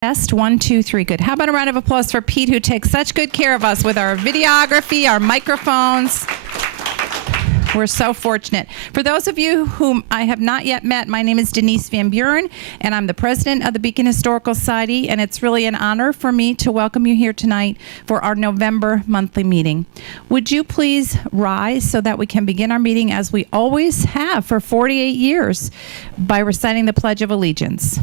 Test 1, 2, 3. Good. How about a round of applause for Pete, who takes such good care of us with our videography, our microphones. We're so fortunate. For those of you whom I have not yet met, my name is Denise Van Buren, and I'm the president of the Beacon Historical Society, and it's really an honor for me to welcome you here tonight for our November monthly meeting. Would you please rise so that we can begin our meeting as we always have for 48 years by reciting the Pledge of Allegiance.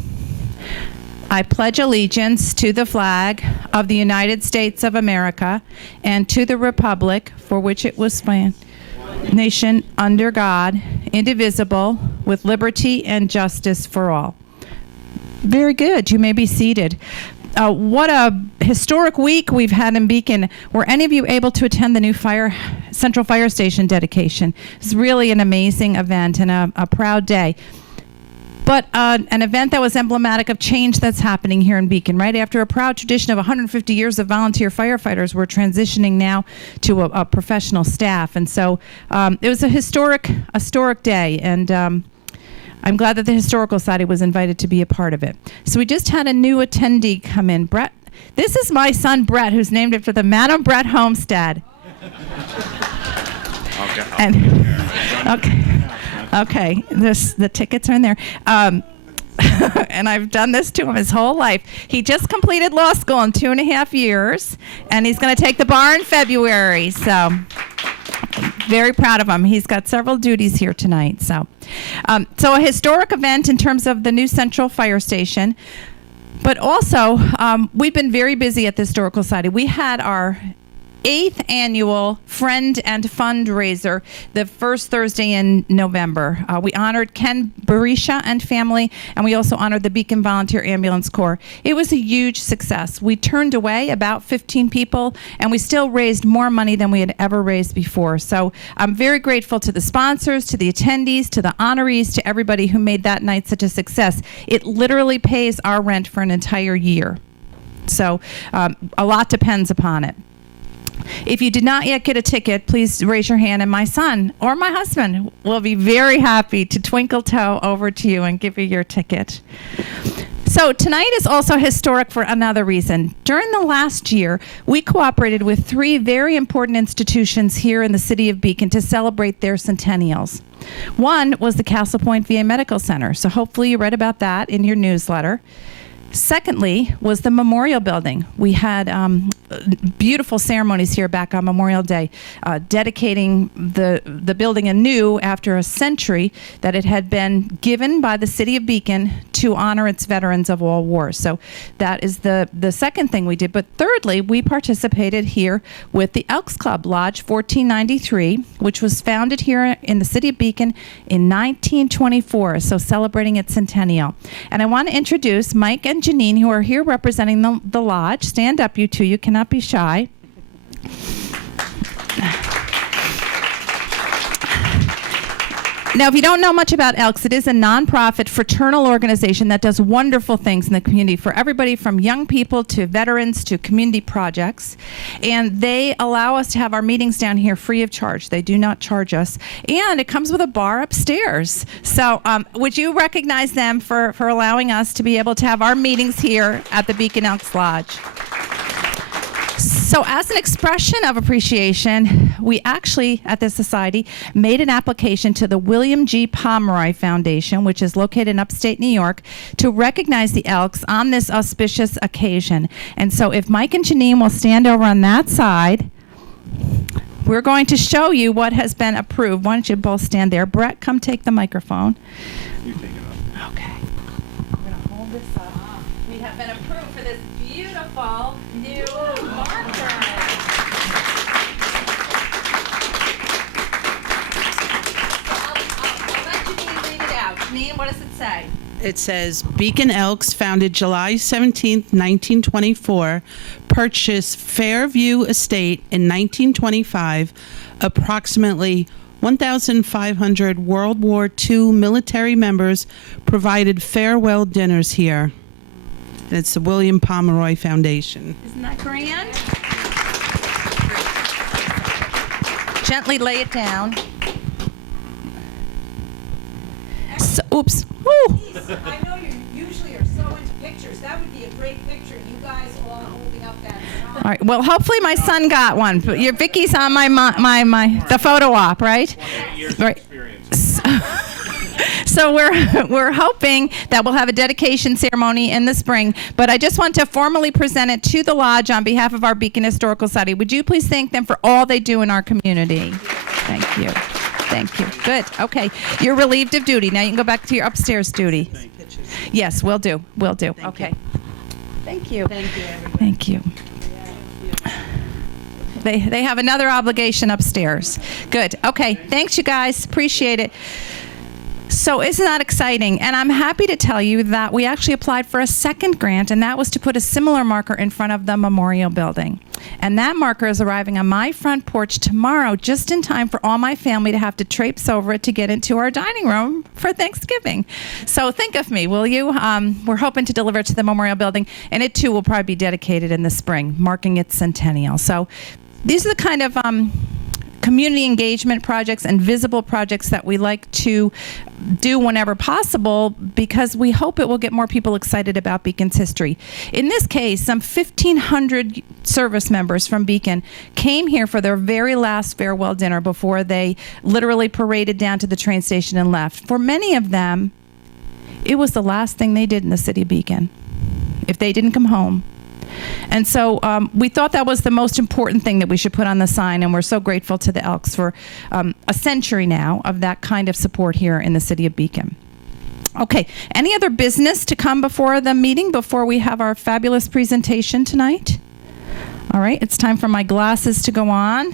I pledge allegiance to the flag of the United States of America and to the republic for which it was founded, nation under God, indivisible, with liberty and justice for all. Very good. You may be seated. What a historic week we've had in Beacon. Were any of you able to attend the new Central Fire Station dedication? It's really an amazing event and a proud day. But an event that was emblematic of change that's happening here in Beacon, right? After a proud tradition of 150 years of volunteer firefighters, we're transitioning now to a professional staff. And so it was a historic day. And I'm glad that the Historical Society was invited to be a part of it. So we just had a new attendee come in. Brett, this is my son, Brett, who's named after the Madam Brett Homestead. Okay, the tickets are in there. And I've done this to him his whole life. He just completed law school in 2.5 years, and he's going to take the bar in February. So very proud of him. He's got several duties here tonight. So a historic event in terms of the new Central Fire Station. But also, we've been very busy at the Historical Society. We had our 8th annual Friend and Fundraiser the first Thursday in November. We honored Ken Barisha and family, and we also honored the Beacon Volunteer Ambulance Corps. It was a huge success. We turned away about 15 people, and we still raised more money than we had ever raised before. So I'm very grateful to the sponsors, to the attendees, to the honorees, to everybody who made that night such a success. It literally pays our rent for an entire year. So a lot depends upon it. If you did not yet get a ticket, please raise your hand, and my son or my husband will be very happy to twinkle toe over to you and give you your ticket. So tonight is also historic for another reason. During the last year, we cooperated with 3 very important institutions here in the city of Beacon to celebrate their centennials. One was the Castle Point VA Medical Center, so hopefully you read about that in your newsletter. Secondly was the Memorial Building. We had beautiful ceremonies here back on Memorial Day, dedicating the building anew after a century that it had been given by the city of Beacon to honor its veterans of all wars. So that is the second thing we did. But thirdly, we participated here with the Elks Club, Lodge 1493, which was founded here in the city of Beacon in 1924, so celebrating its centennial. And I want to introduce Mike and Janine, who are here representing the lodge. Stand up, you two. You cannot be shy. Now, if you don't know much about Elks, it is a nonprofit fraternal organization that does wonderful things in the community for everybody from young people to veterans to community projects. And they allow us to have our meetings down here free of charge. They do not charge us. And it comes with a bar upstairs. So would you recognize them for allowing us to be able to have our meetings here at the Beacon Elks Lodge? So as an expression of appreciation, we actually, at the Society, made an application to the William G. Pomeroy Foundation, which is located in upstate New York, to recognize the Elks on this auspicious occasion. And so if Mike and Janine will stand over on that side, we're going to show you what has been approved. Why don't you both stand there? Brett, come take the microphone. You take it up. Okay. We're going to hold this up. We have been approved for this beautiful new marker. What does it say? It says, Beacon Elks, founded July 17th, 1924, purchased Fairview Estate in 1925, approximately 1,500 World War II military members provided farewell dinners here. And it's the William Pomeroy Foundation. Isn't that grand? Gently lay it down. So, oops. Woo. I know you usually are so into pictures. pictures. That would be a great picture. You guys all holding up that sign. All right. Well, hopefully my son got one. But your Vicky's on the photo op, right? 28 years Right. experience. So we're hoping that we'll have a dedication ceremony in the spring, but I just want to formally present it to the lodge on behalf of our Beacon Historical Society. Would you please thank them for all they do in our community? Thank you. Thank you. Good. Okay. You're relieved of duty. Now you can go back to your upstairs duty. Yes, we'll do. We'll do. Okay. Thank you. Thank you, everybody. Thank you. They have another obligation upstairs. Good. Okay. Thanks, you guys. Appreciate it. So isn't that exciting? And I'm happy to tell you that we actually applied for a second grant, and that was to put a similar marker in front of the memorial building. And that marker is arriving on my front porch tomorrow, just in time for all my family to have to traipse over it to get into our dining room for Thanksgiving. So think of me, will you? We're hoping to deliver it to the memorial building, and it too will probably be dedicated in the spring, marking its centennial. So these are the kind of community engagement projects and visible projects that we like to do whenever possible, because we hope it will get more people excited about Beacon's history. In this case, some 1,500 service members from Beacon came here for their very last farewell dinner before they literally paraded down to the train station and left. For many of them, it was the last thing they did in the city of Beacon if they didn't come home. And so we thought that was the most important thing that we should put on the sign, and we're so grateful to the Elks for a century now of that kind of support here in the city of Beacon. Okay, any other business to come before the meeting before we have our fabulous presentation tonight? All right, it's time for my glasses to go on.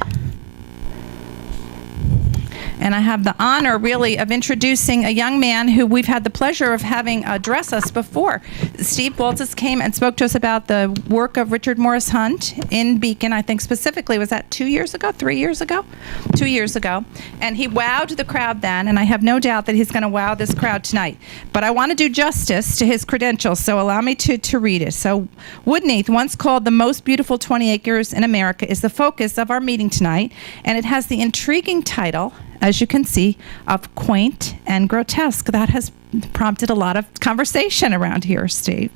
And I have the honor, really, of introducing a young man who we've had the pleasure of having address us before. Steve Baltzis came and spoke to us about the work of Richard Morris Hunt in Beacon. I think specifically, was that 2 years ago, 3 years ago? 2 years ago. And he wowed the crowd then, and I have no doubt that he's going to wow this crowd tonight. But I want to do justice to his credentials, so allow me to read it. So, Wodenethe, once called the most beautiful 20 acres in America, is the focus of our meeting tonight, and it has the intriguing title, as you can see, of Quaint and Grotesque. That has prompted a lot of conversation around here, Steve.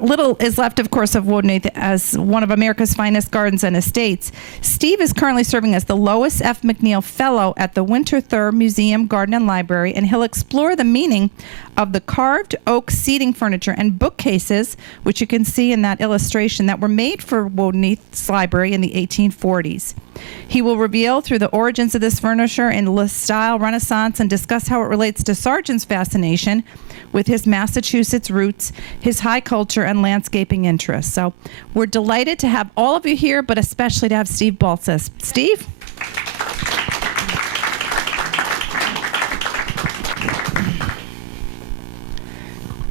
Little is left, of course, of Wodenethe as one of America's finest gardens and estates. Steve is currently serving as the Lois F. McNeil Fellow at the Winter Thur Museum, Garden and Library, and he'll explore the meaning of the carved oak seating furniture and bookcases, which you can see in that illustration, that were made for Wodenethe's library in the 1840s. He will reveal through the origins of this furniture in style Renaissance and discuss how it relates to Sargent's fascination with his Massachusetts roots, his high culture, and landscaping interests. So we're delighted to have all of you here, but especially to have Steve Baltzis. Steve?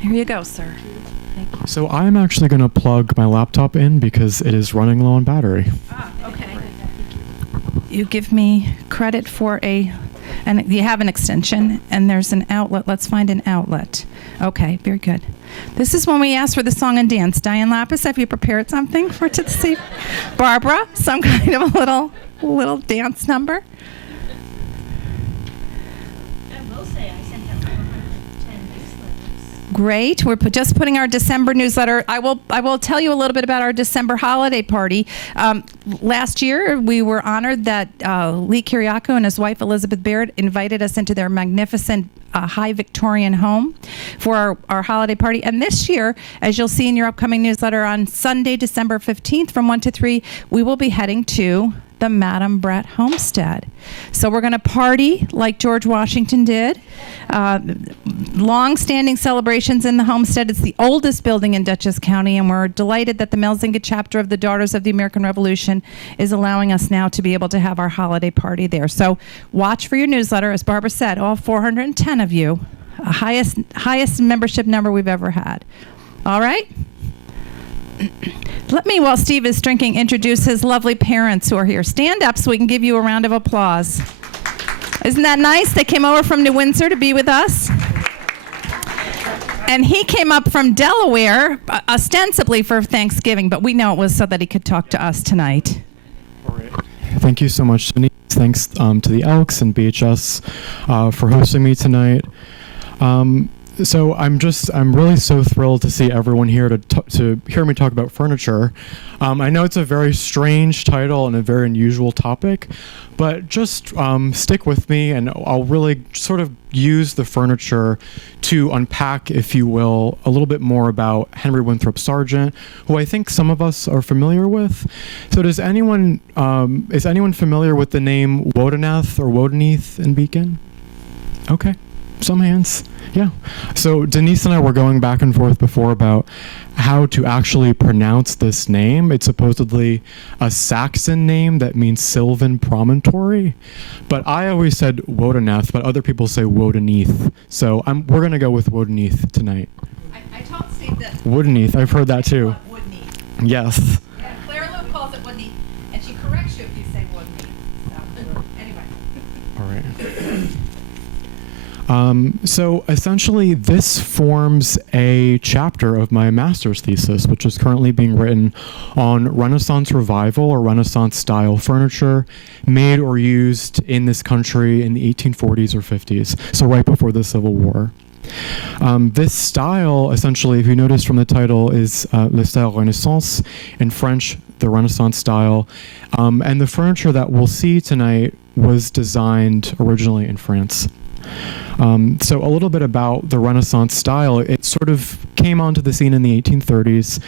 Here you go, sir. Thank you. So I'm actually going to plug my laptop in because it is running low on battery. Okay. You give me credit for and you have an extension, and there's an outlet. Let's find an outlet. Okay, very good. This is when we ask for the song and dance. Diane Lapis, have you prepared something for to see? Barbara, some kind of a little dance number? I will say I sent out 410 newsletters. Great. We're just putting our December newsletter. I will tell you a little bit about our December holiday party. Last year, we were honored that Lee Kiriakou and his wife Elizabeth Baird invited us into their magnificent high Victorian home for our holiday party. And this year, as you'll see in your upcoming newsletter, on Sunday, December 15th from 1 to 3, we will be heading to the Madam Brett homestead. So we're going to party like George Washington did. Long-standing celebrations in the homestead. It's the oldest building in Dutchess County, and we're delighted that the Melzinga chapter of the Daughters of the American Revolution is allowing us now to be able to have our holiday party there. So watch for your newsletter. As Barbara said, all 410 of you, highest membership number we've ever had. All right? Let me, while Steve is drinking, introduce his lovely parents who are here. Stand up so we can give you a round of applause. Isn't that nice? They came over from New Windsor to be with us. And he came up from Delaware, ostensibly for Thanksgiving, but we know it was so that he could talk to us tonight. All right. Thank you so much, Denise. Thanks to the Elks and BHS for hosting me tonight. So I'm really so thrilled to see everyone here to hear me talk about furniture. I know it's a very strange title and a very unusual topic, but just stick with me and I'll really sort of use the furniture to unpack, if you will, a little bit more about Henry Winthrop Sargent, who I think some of us are familiar with. So is anyone familiar with the name Wodenethe or Wodenethe in Beacon? Okay, some hands. Yeah. So Denise and I were going back and forth before about how to actually pronounce this name. It's supposedly a Saxon name that means Sylvan Promontory, but I always said Wodenethe, but other people say Wodenethe. So we're going to go with Wodenethe tonight. I told Steve that. Wodenethe, I've heard that too. Woodneath. Yes. Yeah, Claire Lou calls it Woodneath, and she corrects you if you say Woodneath. So, anyway. All right. So essentially, this forms a chapter of my master's thesis, which is currently being written on Renaissance revival or Renaissance style furniture made or used in this country in the 1840s or 50s, so right before the Civil War. This style, essentially, if you notice from the title, is le style Renaissance, in French, the Renaissance style, and the furniture that we'll see tonight was designed originally in France. So a little bit about the Renaissance style. It sort of came onto the scene in the 1830s,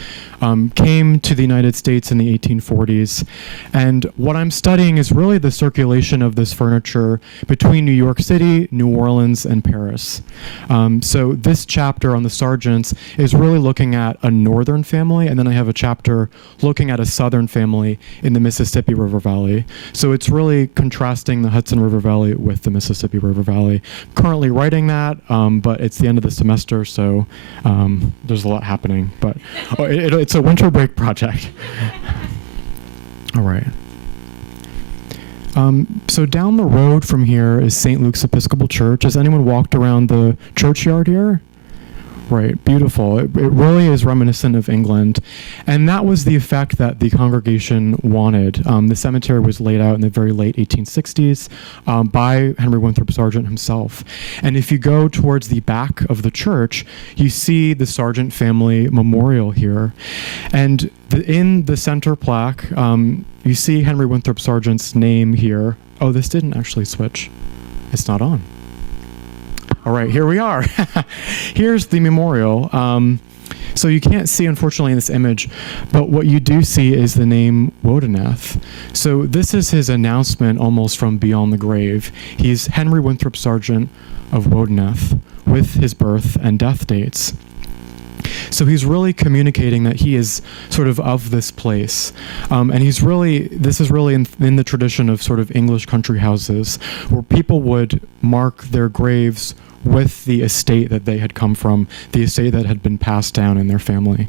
came to the United States in the 1840s, and what I'm studying is really the circulation of this furniture between New York City, New Orleans, and Paris. So this chapter on the Sargents is really looking at a northern family, and then I have a chapter looking at a southern family in the Mississippi River Valley. So it's really contrasting the Hudson River Valley with the Mississippi River Valley. Currently writing that, but it's the end of the semester, so there's a lot happening. But it's a winter break project. All right. So down the road from here is St. Luke's Episcopal Church. Has anyone walked around the churchyard here? Right, beautiful. It really is reminiscent of England. And that was the effect that the congregation wanted. The cemetery was laid out in the very late 1860s by Henry Winthrop Sargent himself. And if you go towards the back of the church, you see the Sargent family memorial here. And in the center plaque, you see Henry Winthrop Sargent's name here. Oh, this didn't actually switch. It's not on. All right, here we are. Here's the memorial. So you can't see, unfortunately, in this image, but what you do see is the name Wodenethe. So this is his announcement almost from beyond the grave. He's Henry Winthrop Sargent of Wodenethe with his birth and death dates. So he's really communicating that he is sort of this place. And this is really in the tradition of sort of English country houses, where people would mark their graves with the estate that they had come from, the estate that had been passed down in their family.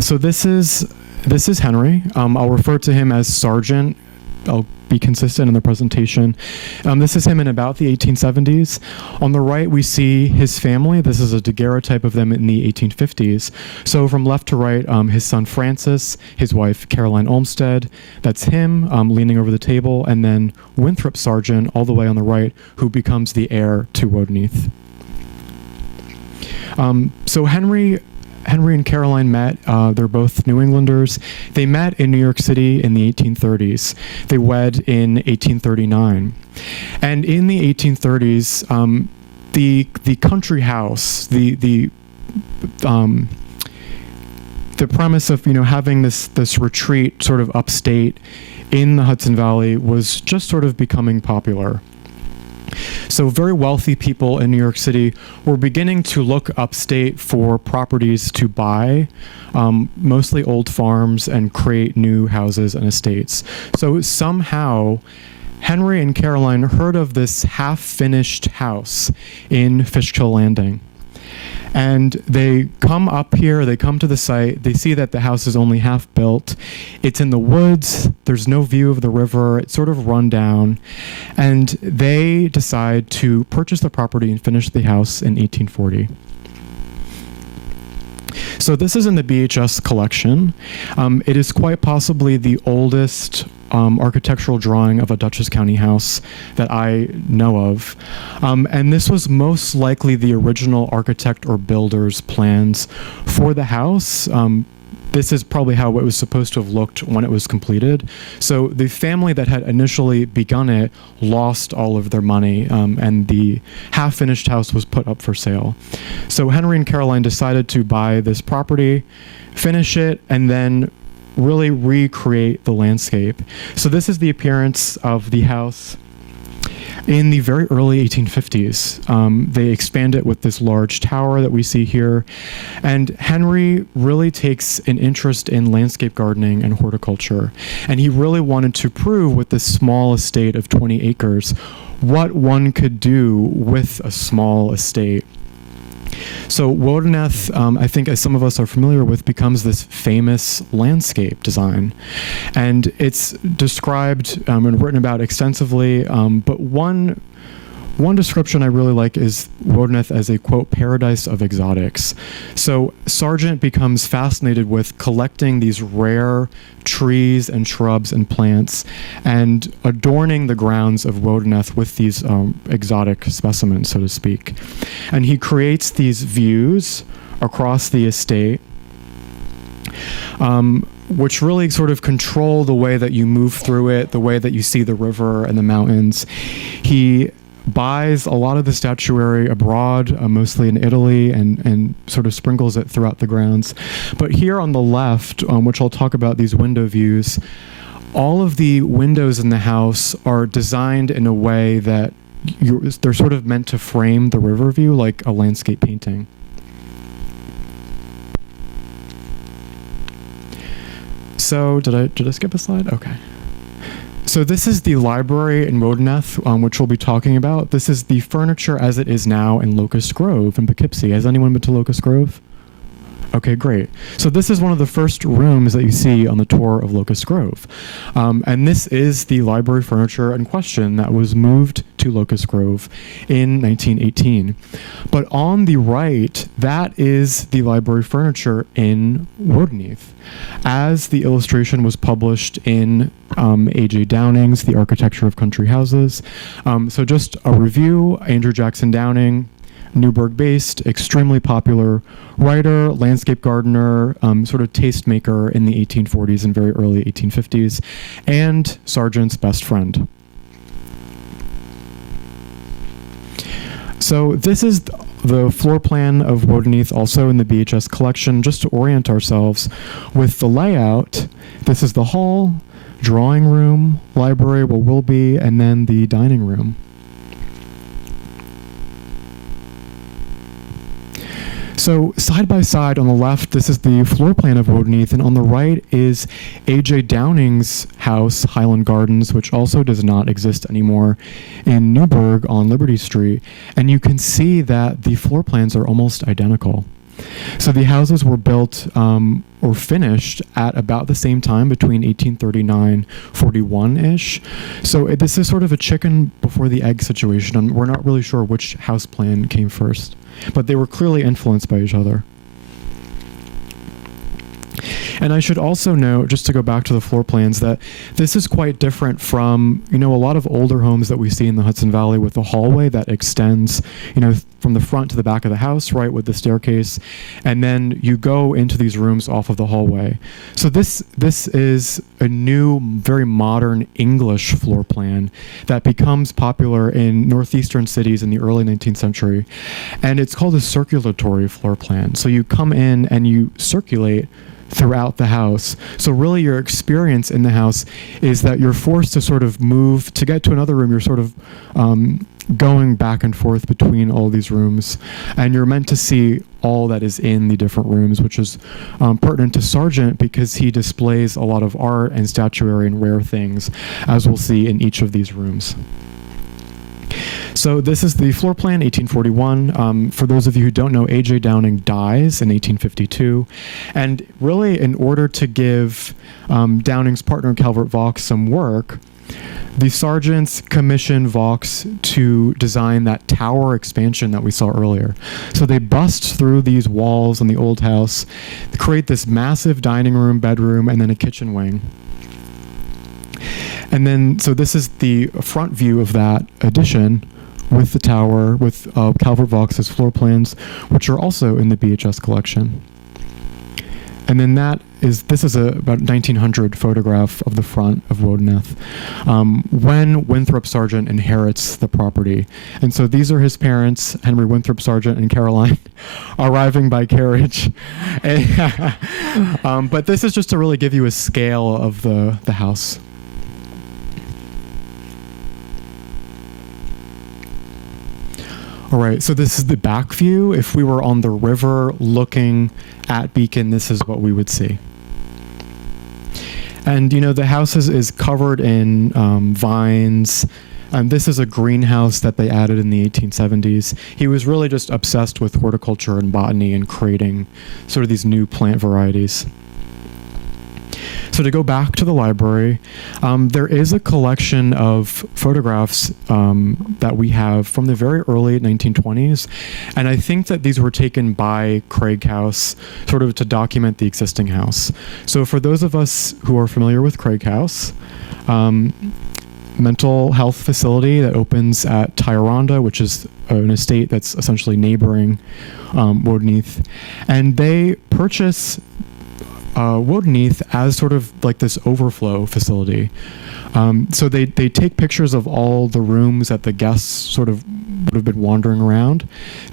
So this is Henry. I'll refer to him as Sargent. I'll be consistent in the presentation. This is him in about the 1870s. On the right, we see his family. This is a daguerreotype of them in the 1850s. So from left to right, his son Francis, his wife Caroline Olmsted, that's him leaning over the table, and then Winthrop Sargent all the way on the right, who becomes the heir to Wodenethe. So Henry and Caroline met. They're both New Englanders. They met in New York City in the 1830s. They wed in 1839. And in the 1830s, the country house, the premise of having this retreat sort of upstate in the Hudson Valley was just sort of becoming popular. So very wealthy people in New York City were beginning to look upstate for properties to buy, mostly old farms, and create new houses and estates. So somehow Henry and Caroline heard of this half-finished house in Fishkill Landing. And they come up here, they come to the site, they see that the house is only half built. It's in the woods, there's no view of the river, it's sort of run down. And they decide to purchase the property and finish the house in 1840. So this is in the BHS collection. It is quite possibly the oldest architectural drawing of a Dutchess County house that I know of. And this was most likely the original architect or builder's plans for the house. This is probably how it was supposed to have looked when it was completed. So the family that had initially begun it lost all of their money, and the half-finished house was put up for sale. So Henry and Caroline decided to buy this property, finish it, and then really recreate the landscape. So this is the appearance of the house in the very early 1850s. They expand it with this large tower that we see here. And Henry really takes an interest in landscape gardening and horticulture. And he really wanted to prove with this small estate of 20 acres what one could do with a small estate. So Wodenethe, I think as some of us are familiar with, becomes this famous landscape design. And it's described and written about extensively, but one description I really like is Wodenethe as a, quote, paradise of exotics. So Sargent becomes fascinated with collecting these rare trees and shrubs and plants and adorning the grounds of Wodenethe with these exotic specimens, so to speak. And he creates these views across the estate, which really sort of control the way that you move through it, the way that you see the river and the mountains. He buys a lot of the statuary abroad, mostly in Italy, and sort of sprinkles it throughout the grounds. But here on the left, which I'll talk about these window views, all of the windows in the house are designed in a way that they're sort of meant to frame the river view like a landscape painting. So did I skip a slide? Okay. So this is the library in Wodenethe, which we'll be talking about. This is the furniture as it is now in Locust Grove in Poughkeepsie. Has anyone been to Locust Grove? Okay, great. So this is one of the first rooms that you see on the tour of Locust Grove. And this is the library furniture in question that was moved to Locust Grove in 1918. But on the right, that is the library furniture in Wodenethe, as the illustration was published in A.J. Downing's The Architecture of Country Houses. So just a review, Andrew Jackson Downing, Newburgh-based, extremely popular writer, landscape gardener, sort of tastemaker in the 1840s and very early 1850s, and Sargent's best friend. So this is the floor plan of Wodenethe, also in the BHS collection, just to orient ourselves with the layout. This is the hall, drawing room, library, what will be, and then the dining room. So side by side on the left, this is the floor plan of Wodenethe, and on the right is A.J. Downing's house, Highland Gardens, which also does not exist anymore in Newburgh on Liberty Street. And you can see that the floor plans are almost identical. So the houses were built or finished at about the same time, between 1839-41-ish. So this is sort of a chicken before the egg situation, and we're not really sure which house plan came first, but they were clearly influenced by each other. And I should also note, just to go back to the floor plans, that this is quite different from, a lot of older homes that we see in the Hudson Valley with the hallway that extends, from the front to the back of the house, right, with the staircase, and then you go into these rooms off of the hallway. So this is a new, very modern English floor plan that becomes popular in northeastern cities in the early 19th century, and it's called a circulatory floor plan. So you come in and you circulate throughout the house. So really your experience in the house is that you're forced to sort of move to get to another room. You're sort of going back and forth between all these rooms, and you're meant to see all that is in the different rooms, which is pertinent to Sargent because he displays a lot of art and statuary and rare things, as we'll see in each of these rooms. So this is the floor plan, 1841. For those of you who don't know, A.J. Downing dies in 1852. And really, in order to give Downing's partner, Calvert Vaux, some work, the Sargents commissioned Vaux to design that tower expansion that we saw earlier. So they bust through these walls in the old house, create this massive dining room, bedroom, and then a kitchen wing. And then, so this is the front view of that addition with the tower, with Calvert Vaux's floor plans, which are also in the BHS collection. And then this is about 1900 photograph of the front of Wodenethe, when Winthrop Sargent inherits the property. And so these are his parents, Henry Winthrop Sargent and Caroline, arriving by carriage. But this is just to really give you a scale of the house. All right, so this is the back view. If we were on the river looking at Beacon, this is what we would see. And, the house is covered in vines. This is a greenhouse that they added in the 1870s. He was really just obsessed with horticulture and botany and creating sort of these new plant varieties. So to go back to the library, there is a collection of photographs that we have from the very early 1920s. And I think that these were taken by Craig House sort of to document the existing house. So for those of us who are familiar with Craig House, mental health facility that opens at Tyranda, which is an estate that's essentially neighboring Wodenethe. And they purchase Wodenethe as sort of like this overflow facility. So they take pictures of all the rooms that the guests sort of would have been wandering around.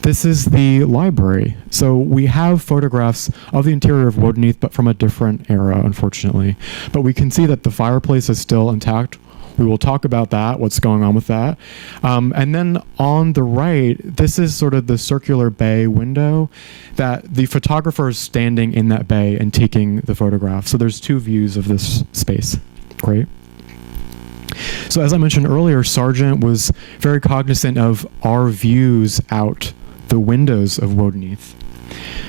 This is the library. So we have photographs of the interior of Wodenethe, but from a different era, unfortunately. But we can see that the fireplace is still intact. We will talk about that, what's going on with that. And then on the right, this is sort of the circular bay window that the photographer is standing in that bay and taking the photograph. So there's two views of this space. Great. So as I mentioned earlier, Sargent was very cognizant of our views out the windows of Wodenethe.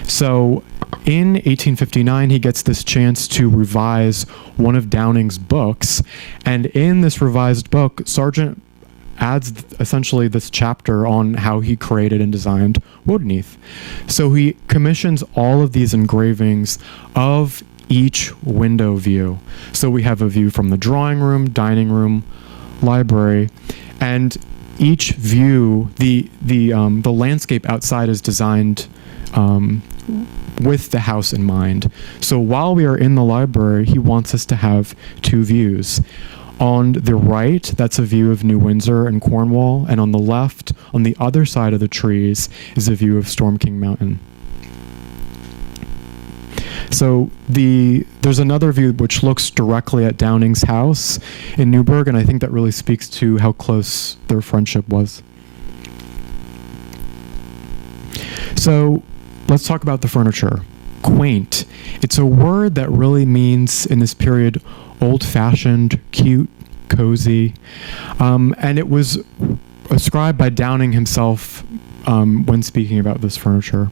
So in 1859, he gets this chance to revise one of Downing's books. And in this revised book, Sargent adds essentially this chapter on how he created and designed Wodenethe. So he commissions all of these engravings of each window view. So we have a view from the drawing room, dining room, library, and each view, the landscape outside is designed with the house in mind. So while we are in the library, he wants us to have two views. On the right, that's a view of New Windsor and Cornwall, and on the left, on the other side of the trees, is a view of Storm King Mountain. So there's another view which looks directly at Downing's house in Newburgh, and I think that really speaks to how close their friendship was. So let's talk about the furniture. Quaint. It's a word that really means, in this period, old-fashioned, cute, cozy. And it was ascribed by Downing himself when speaking about this furniture.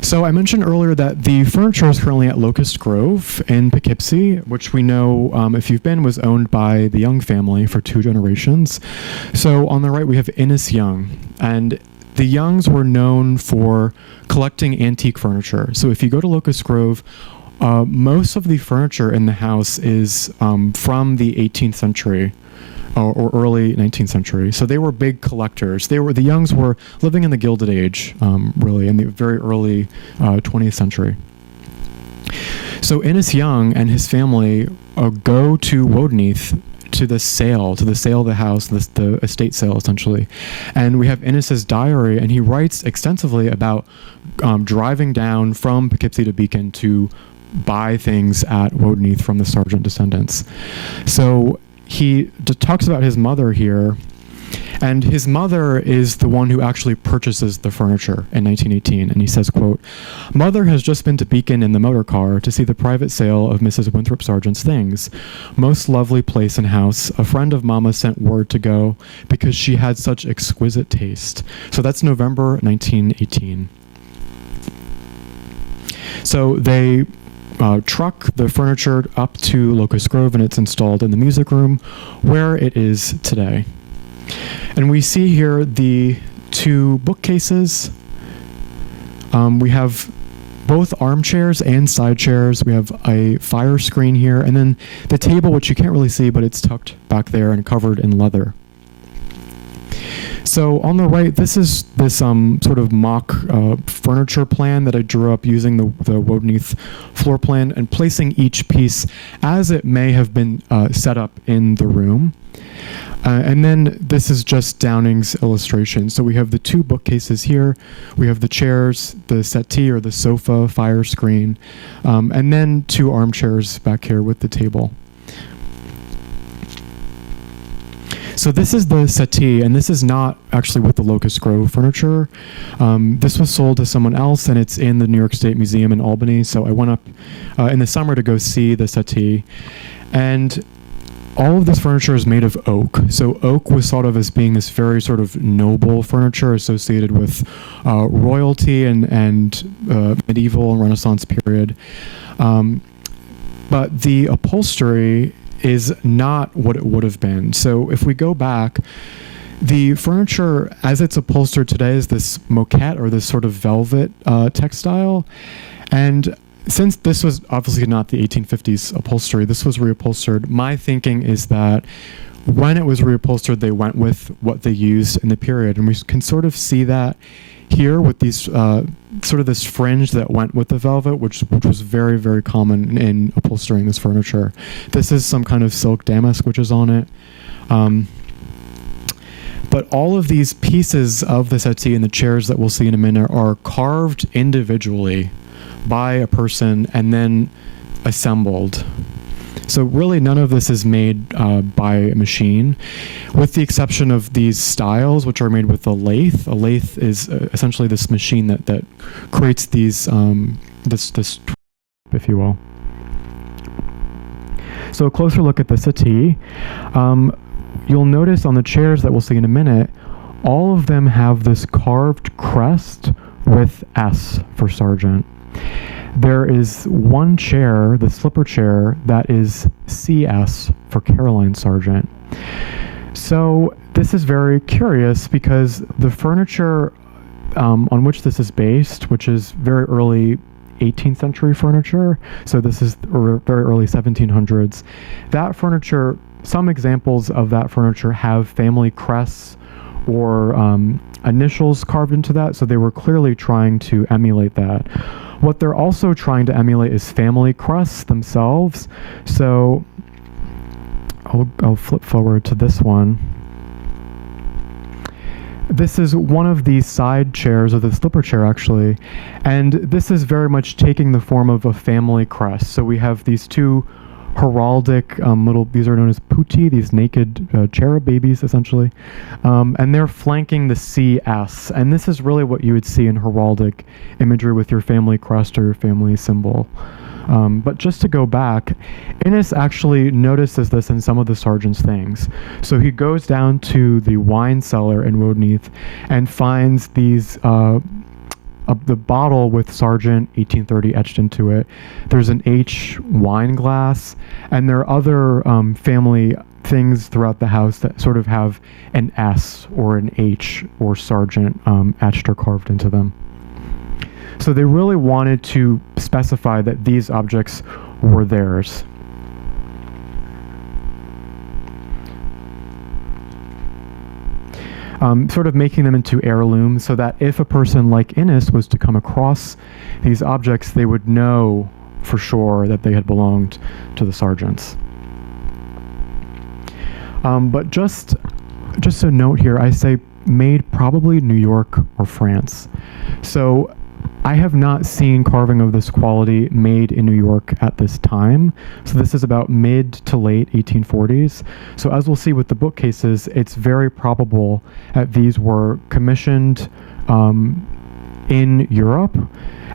So I mentioned earlier that the furniture is currently at Locust Grove in Poughkeepsie, which we know, if you've been, was owned by the Young family for 2 generations. So on the right, we have Innes Young. And the Youngs were known for collecting antique furniture. So if you go to Locust Grove, most of the furniture in the house is from the 18th century or early 19th century. So they were big collectors. The Youngs were living in the Gilded Age, really, in the very early 20th century. So Innes Young and his family go to Wodenethe to the sale of the house, the estate sale, essentially. And we have Innes's diary, and he writes extensively about driving down from Poughkeepsie to Beacon to buy things at Wodenethe from the Sargent descendants. So he talks about his mother here, and his mother is the one who actually purchases the furniture in 1918. And he says, quote, "Mother has just been to Beacon in the motor car to see the private sale of Mrs. Winthrop Sargent's things. Most lovely place and house. A friend of Mama sent word to go because she had such exquisite taste." So that's November 1918. So they truck the furniture up to Locust Grove, and it's installed in the music room where it is today. And we see here the 2 bookcases. We have both armchairs and side chairs. We have a fire screen here, and then the table, which you can't really see, but it's tucked back there and covered in leather. So on the right, this is this sort of mock furniture plan that I drew up using the Wodenethe floor plan and placing each piece as it may have been set up in the room. And then this is just Downing's illustration. So we have the two bookcases here, we have the chairs, the settee or the sofa, fire screen, and then two armchairs back here with the table. So this is the settee, and this is not actually with the Locust Grove furniture. This was sold to someone else, and it's in the New York State Museum in Albany. So I went up in the summer to go see the settee. And all of this furniture is made of oak. So oak was thought of as being this very sort of noble furniture associated with royalty and medieval and Renaissance period. But the upholstery is not what it would have been. So if we go back, the furniture as it's upholstered today is this moquette or this sort of velvet textile. And since this was obviously not the 1850s upholstery, this was reupholstered. My thinking is that when it was reupholstered, they went with what they used in the period. And we can sort of see that here with these sort of this fringe that went with the velvet, which was very, very common in upholstering this furniture. This is some kind of silk damask which is on it. But all of these pieces of the settee and the chairs that we'll see in a minute are carved individually by a person and then assembled. So really none of this is made by a machine, with the exception of these styles, which are made with a lathe. A lathe is essentially this machine that creates these, this, if you will. So a closer look at the settee. You'll notice on the chairs that we'll see in a minute, all of them have this carved crest with S for Sergeant. There is one chair, the slipper chair, that is CS for Caroline Sargent. So this is very curious because the furniture on which this is based, which is very early 18th century furniture, so this is very early 1700s, that furniture, some examples of that furniture have family crests or initials carved into that, so they were clearly trying to emulate that. What they're also trying to emulate is family crests themselves. So I'll flip forward to this one. This is one of these side chairs, or the slipper chair actually, and this is very much taking the form of a family crest. So we have these two heraldic these are known as putti, these naked cherub babies essentially, and they're flanking the CS, and this is really what you would see in heraldic imagery with your family crest or your family symbol. But just to go back, Innes actually notices this in some of the sergeant's things. So he goes down to the wine cellar in Wodenethe and finds these the bottle with Sergeant 1830 etched into it. There's an H wine glass, and there are other family things throughout the house that sort of have an S or an H or Sergeant etched or carved into them. So they really wanted to specify that these objects were theirs. Sort of making them into heirlooms so that if a person like Innes was to come across these objects, they would know for sure that they had belonged to the sergeants. But just a note here, I say made probably New York or France. So I have not seen carving of this quality made in New York at this time. So this is about mid to late 1840s. So as we'll see with the bookcases, it's very probable that these were commissioned in Europe.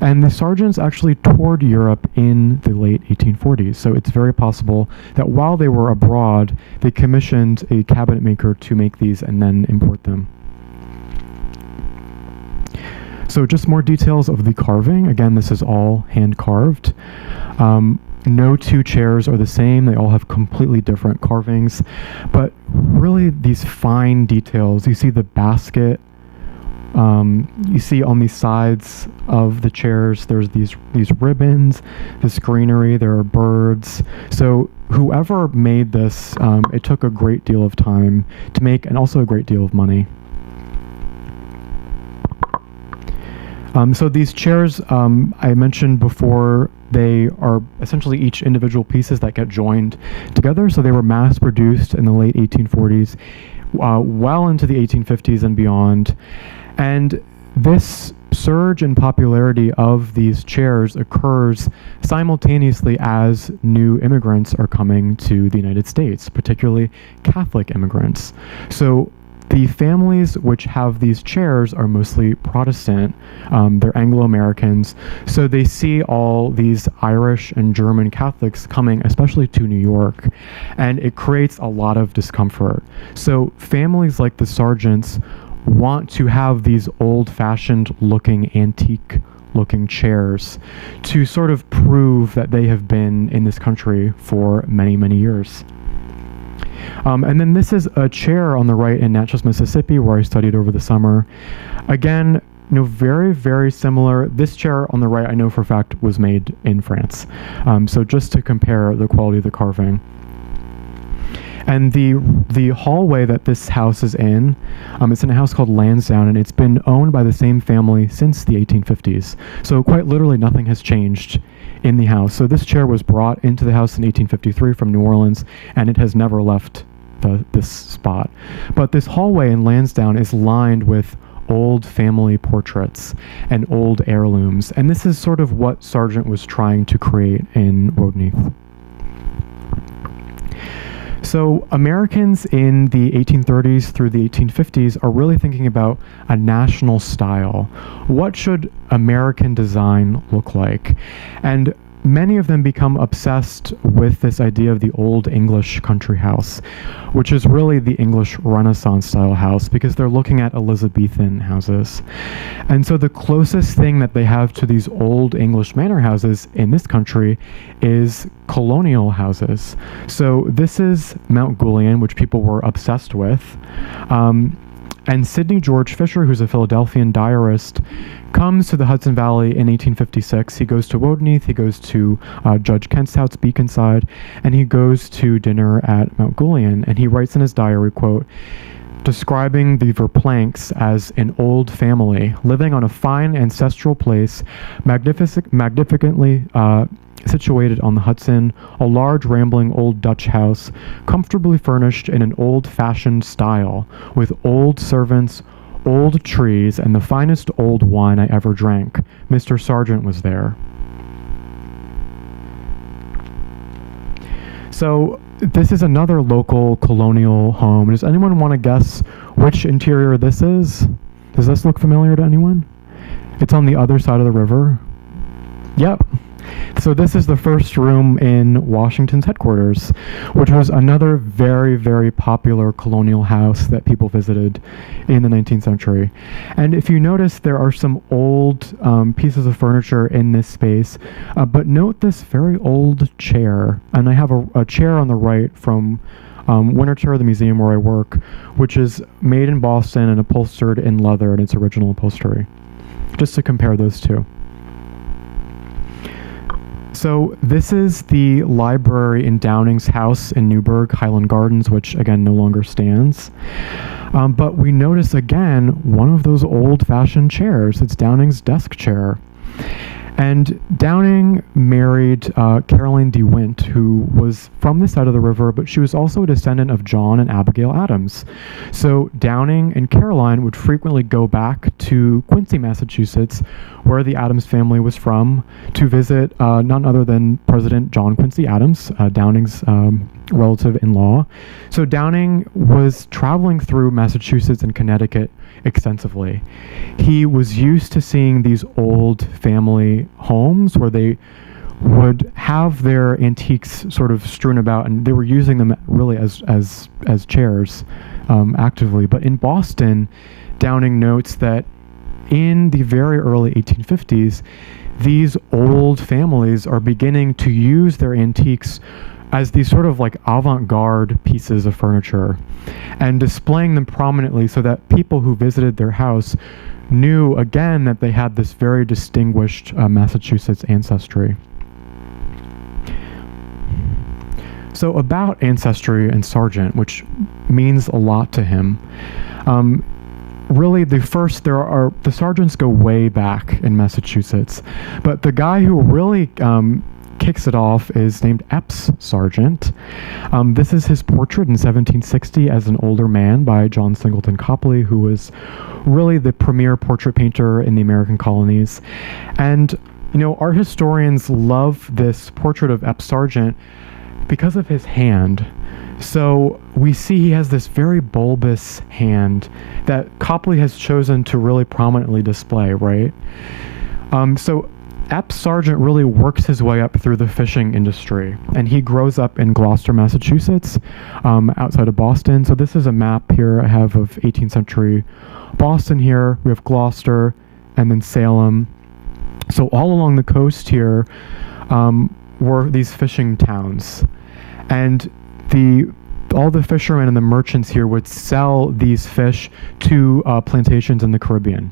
And the sergeants actually toured Europe in the late 1840s. So it's very possible that while they were abroad, they commissioned a cabinet maker to make these and then import them. So just more details of the carving. Again, this is all hand carved. No two chairs are the same. They all have completely different carvings. But really these fine details, you see the basket You see on the sides of the chairs, there's these ribbons, this greenery, there are birds. So whoever made this, it took a great deal of time to make, and also a great deal of money. So these chairs, I mentioned before, they are essentially each individual pieces that get joined together. So they were mass produced in the late 1840s, well into the 1850s and beyond. And this surge in popularity of these chairs occurs simultaneously as new immigrants are coming to the United States, particularly Catholic immigrants. So the families which have these chairs are mostly Protestant. They're Anglo-Americans. So they see all these Irish and German Catholics coming, especially to New York, and it creates a lot of discomfort. So families like the Sargents want to have these old-fashioned looking, antique looking chairs to sort of prove that they have been in this country for many, many years. And then this is a chair on the right in Natchez, Mississippi, where I studied over the summer. Again, very, very similar. This chair on the right, I know for a fact, was made in France. So just to compare the quality of the carving. And the hallway that this house is in, it's in a house called Lansdowne, and it's been owned by the same family since the 1850s. So quite literally nothing has changed in the house. So this chair was brought into the house in 1853 from New Orleans, and it has never left this spot. But this hallway in Lansdowne is lined with old family portraits and old heirlooms. And this is sort of what Sargent was trying to create in Wodenethe. So Americans in the 1830s through the 1850s are really thinking about a national style. What should American design look like? And many of them become obsessed with this idea of the old English country house, which is really the English Renaissance style house, because they're looking at Elizabethan houses. And so the closest thing that they have to these old English manor houses in this country is colonial houses. So this is Mount Goulion, which people were obsessed with. And Sidney George Fisher, who's a Philadelphian diarist, comes to the Hudson Valley in 1856. He goes to Wodenethe, he goes to Judge Kent's house, Beaconside, and he goes to dinner at Mount Goulion, and he writes in his diary, quote, describing the Verplanks as an old family living on a fine ancestral place, magnificently situated on the Hudson, a large rambling old Dutch house, comfortably furnished in an old-fashioned style, with old servants, old trees, and the finest old wine I ever drank. Mr. Sargent was there. So this is another local colonial home. Does anyone want to guess which interior this is? Does this look familiar to anyone? It's on the other side of the river. Yep. So this is the first room in Washington's headquarters, which was another very, very popular colonial house that people visited in the 19th century. And if you notice, there are some old pieces of furniture in this space, but note this very old chair. And I have a chair on the right from Winterthur, the museum where I work, which is made in Boston and upholstered in leather in its original upholstery, just to compare those two. So this is the library in Downing's house in Newburgh, Highland Gardens, which again no longer stands. But we notice again one of those old-fashioned chairs. It's Downing's desk chair. And Downing married Caroline DeWint, who was from this side of the river, but she was also a descendant of John and Abigail Adams. So Downing and Caroline would frequently go back to Quincy, Massachusetts, where the Adams family was from, to visit none other than President John Quincy Adams, Downing's relative-in-law. So Downing was traveling through Massachusetts and Connecticut extensively. He was used to seeing these old family homes where they would have their antiques sort of strewn about, and they were using them really as chairs actively. But in Boston, Downing notes that in the very early 1850s, these old families are beginning to use their antiques as these sort of like avant-garde pieces of furniture and displaying them prominently so that people who visited their house knew again that they had this very distinguished Massachusetts ancestry. So about ancestry and Sargent, which means a lot to him, really the Sargents go way back in Massachusetts, but the guy who really kicks it off is named Epps Sargent. This is his portrait in 1760 as an older man by John Singleton Copley, who was really the premier portrait painter in the American colonies. And, our historians love this portrait of Epps Sargent because of his hand. So we see he has this very bulbous hand that Copley has chosen to really prominently display, right? So Epps Sargent really works his way up through the fishing industry, and he grows up in Gloucester, Massachusetts, outside of Boston. So this is a map here I have of 18th century Boston here. We have Gloucester and then Salem. So all along the coast here were these fishing towns. And all the fishermen and the merchants here would sell these fish to plantations in the Caribbean.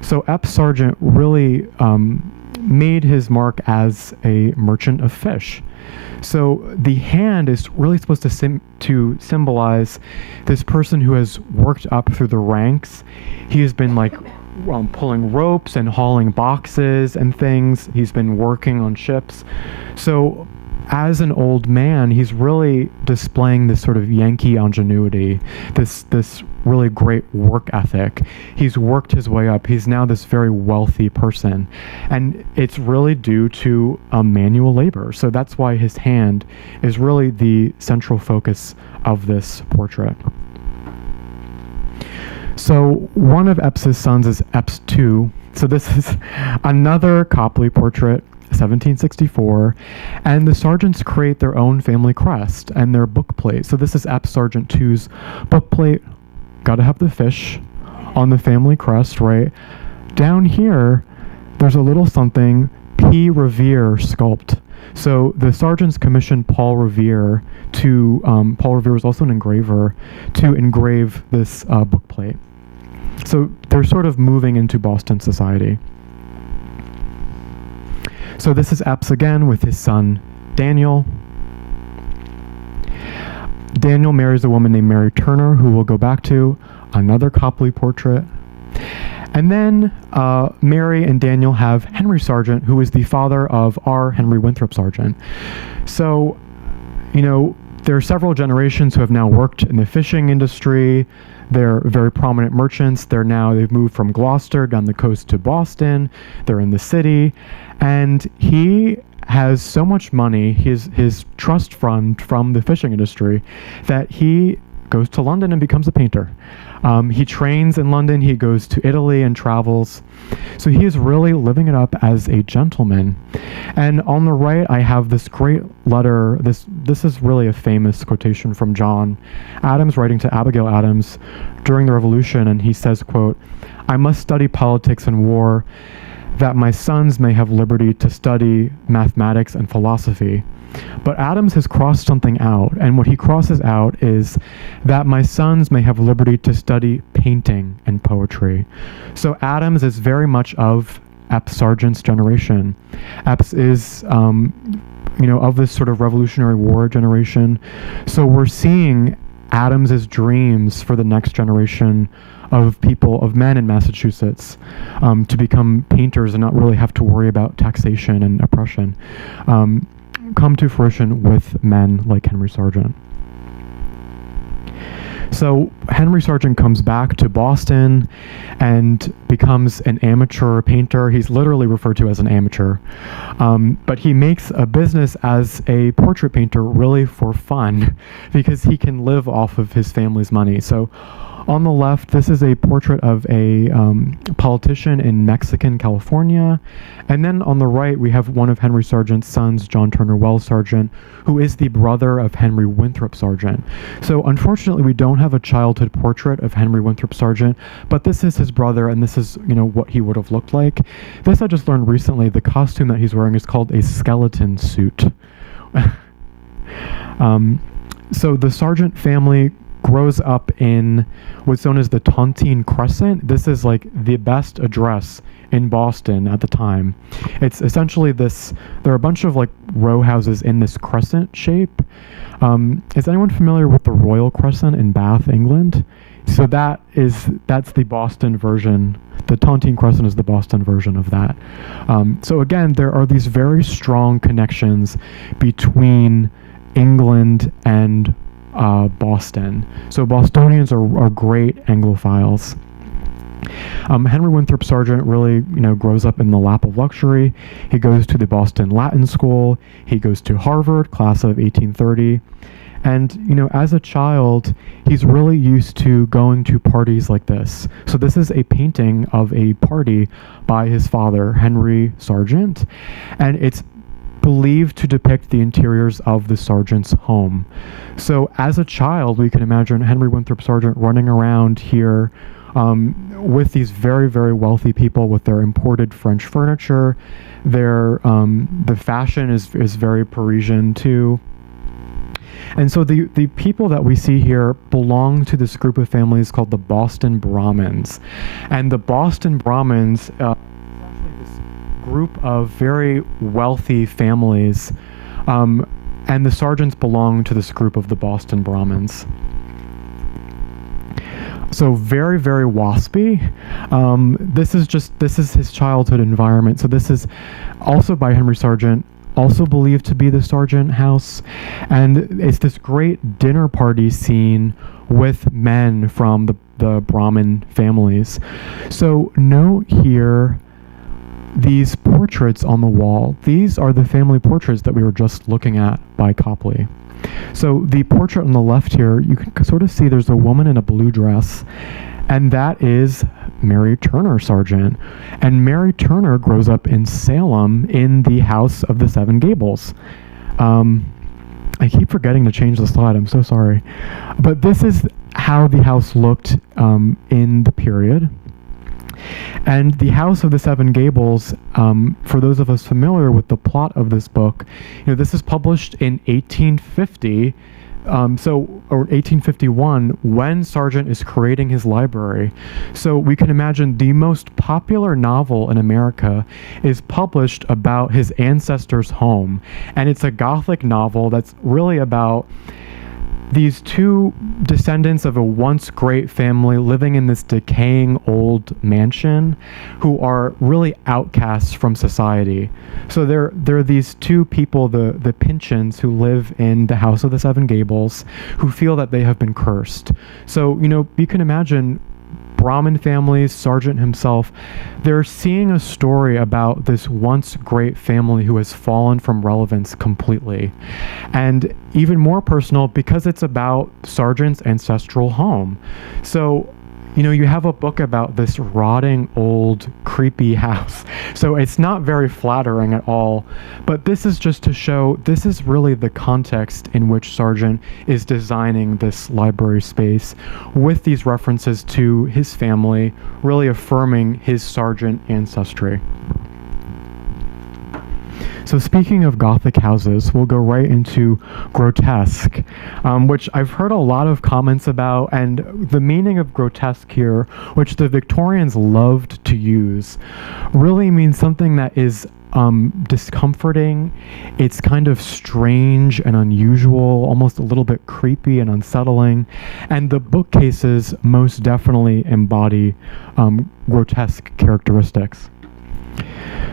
So Epps Sargent really made his mark as a merchant of fish. So the hand is really supposed to symbolize this person who has worked up through the ranks. He has been pulling ropes and hauling boxes and things. He's been working on ships. So as an old man, he's really displaying this sort of Yankee ingenuity, this really great work ethic. He's worked his way up. He's now this very wealthy person. And it's really due to manual labor. So that's why his hand is really the central focus of this portrait. So one of Epps's sons is Epps II. So this is another Copley portrait, 1764, and the Sargents create their own family crest and their book plate. So this is Epps Sargent II's book plate. Got to have the fish on the family crest, right? Down here, there's a little something, P. Revere sculpt. So the Sargents commissioned Paul Revere Paul Revere was also an engraver, to engrave this book plate. So they're sort of moving into Boston society. So this is Epps again with his son, Daniel. Daniel marries a woman named Mary Turner, who we'll go back to, another Copley portrait. And then Mary and Daniel have Henry Sargent, who is the father of our Henry Winthrop Sargent. So, there are several generations who have now worked in the fishing industry. They're very prominent merchants. They've moved from Gloucester down the coast to Boston. They're in the city. And he has so much money, his trust fund from the fishing industry, that he goes to London and becomes a painter. He trains in London, he goes to Italy and travels. So he is really living it up as a gentleman. And on the right, I have this great letter. This is really a famous quotation from John Adams writing to Abigail Adams during the Revolution. And he says, quote, "I must study politics and war, that my sons may have liberty to study mathematics and philosophy." But Adams has crossed something out, and what he crosses out is that my sons may have liberty to study painting and poetry. So Adams is very much of Epps Sargent's generation. Epps is, of this sort of Revolutionary War generation. So we're seeing Adams's dreams for the next generation of men in Massachusetts, to become painters and not really have to worry about taxation and oppression, come to fruition with men like Henry Sargent. So Henry Sargent comes back to Boston and becomes an amateur painter. He's literally referred to as an amateur. But he makes a business as a portrait painter really for fun, because he can live off of his family's money. So on the left, this is a portrait of a politician in Mexican California. And then on the right, we have one of Henry Sargent's sons, John Turner Wells Sargent, who is the brother of Henry Winthrop Sargent. So unfortunately, we don't have a childhood portrait of Henry Winthrop Sargent, but this is his brother, and this is, what he would have looked like. This I just learned recently. The costume that he's wearing is called a skeleton suit. So the Sargent family grows up in what's known as the Tontine Crescent. This is like the best address in Boston at the time. It's essentially this, there are a bunch of like row houses in this crescent shape. Is anyone familiar with the Royal Crescent in Bath, England? So that's the Boston version. The Tontine Crescent is the Boston version of that. So again, there are these very strong connections between England and Boston. So Bostonians are great Anglophiles. Henry Winthrop Sargent really, grows up in the lap of luxury. He goes to the Boston Latin School. He goes to Harvard, class of 1830. And, as a child, he's really used to going to parties like this. So this is a painting of a party by his father, Henry Sargent. And it's believed to depict the interiors of the Sargent's home. So as a child, we can imagine Henry Winthrop Sargent running around here with these very, very wealthy people with their imported French furniture. The fashion is very Parisian too. And so the people that we see here belong to this group of families called the Boston Brahmins. And the Boston Brahmins is actually this group of very wealthy families. And the Sargents belong to this group of the Boston Brahmins. So very, very waspy. This is his childhood environment. So this is also by Henry Sargent, also believed to be the Sargent house. And it's this great dinner party scene with men from the Brahmin families. So note here these portraits on the wall. These are the family portraits that we were just looking at by Copley. So the portrait on the left here, you can sort of see there's a woman in a blue dress, and that is Mary Turner Sargent. And Mary Turner grows up in Salem in the House of the Seven Gables. I keep forgetting to change the slide, I'm so sorry. But this is how the house looked in the period. And the House of the Seven Gables, for those of us familiar with the plot of this book, this is published in 1850, or 1851, when Sargent is creating his library. So we can imagine the most popular novel in America is published about his ancestor's home. And it's a Gothic novel that's really about these two descendants of a once great family living in this decaying old mansion who are really outcasts from society. So there are these two people, the Pynchons, who live in the House of the Seven Gables, who feel that they have been cursed. So, you can imagine Brahmin families, Sargent himself, they're seeing a story about this once great family who has fallen from relevance completely. And even more personal, because it's about Sargent's ancestral home. So, you have a book about this rotting, old, creepy house. So it's not very flattering at all. But this is just to show, this is really the context in which Sargent is designing this library space with these references to his family, really affirming his Sargent ancestry. So speaking of Gothic houses, we'll go right into Grotesque, which I've heard a lot of comments about, and the meaning of grotesque here, which the Victorians loved to use, really means something that is discomforting. It's kind of strange and unusual, almost a little bit creepy and unsettling, and the bookcases most definitely embody grotesque characteristics.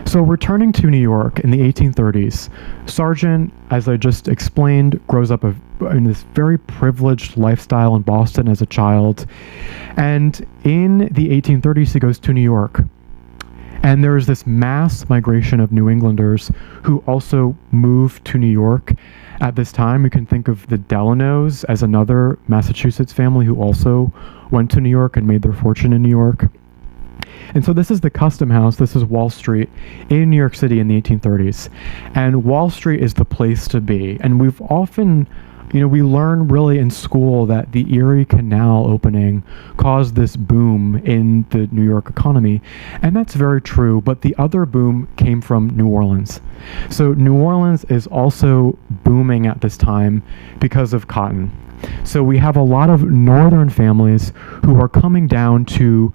So returning to New York in the 1830s, Sargent, as I just explained, grows up in this very privileged lifestyle in Boston as a child. And in the 1830s, he goes to New York. And there is this mass migration of New Englanders who also moved to New York at this time. We can think of the Delanos as another Massachusetts family who also went to New York and made their fortune in New York. And so this is the Custom House, this is Wall Street in New York City in the 1830s. And Wall Street is the place to be. And we've often, we learn really in school that the Erie Canal opening caused this boom in the New York economy, and that's very true, but the other boom came from New Orleans. So New Orleans is also booming at this time because of cotton. So we have a lot of northern families who are coming down to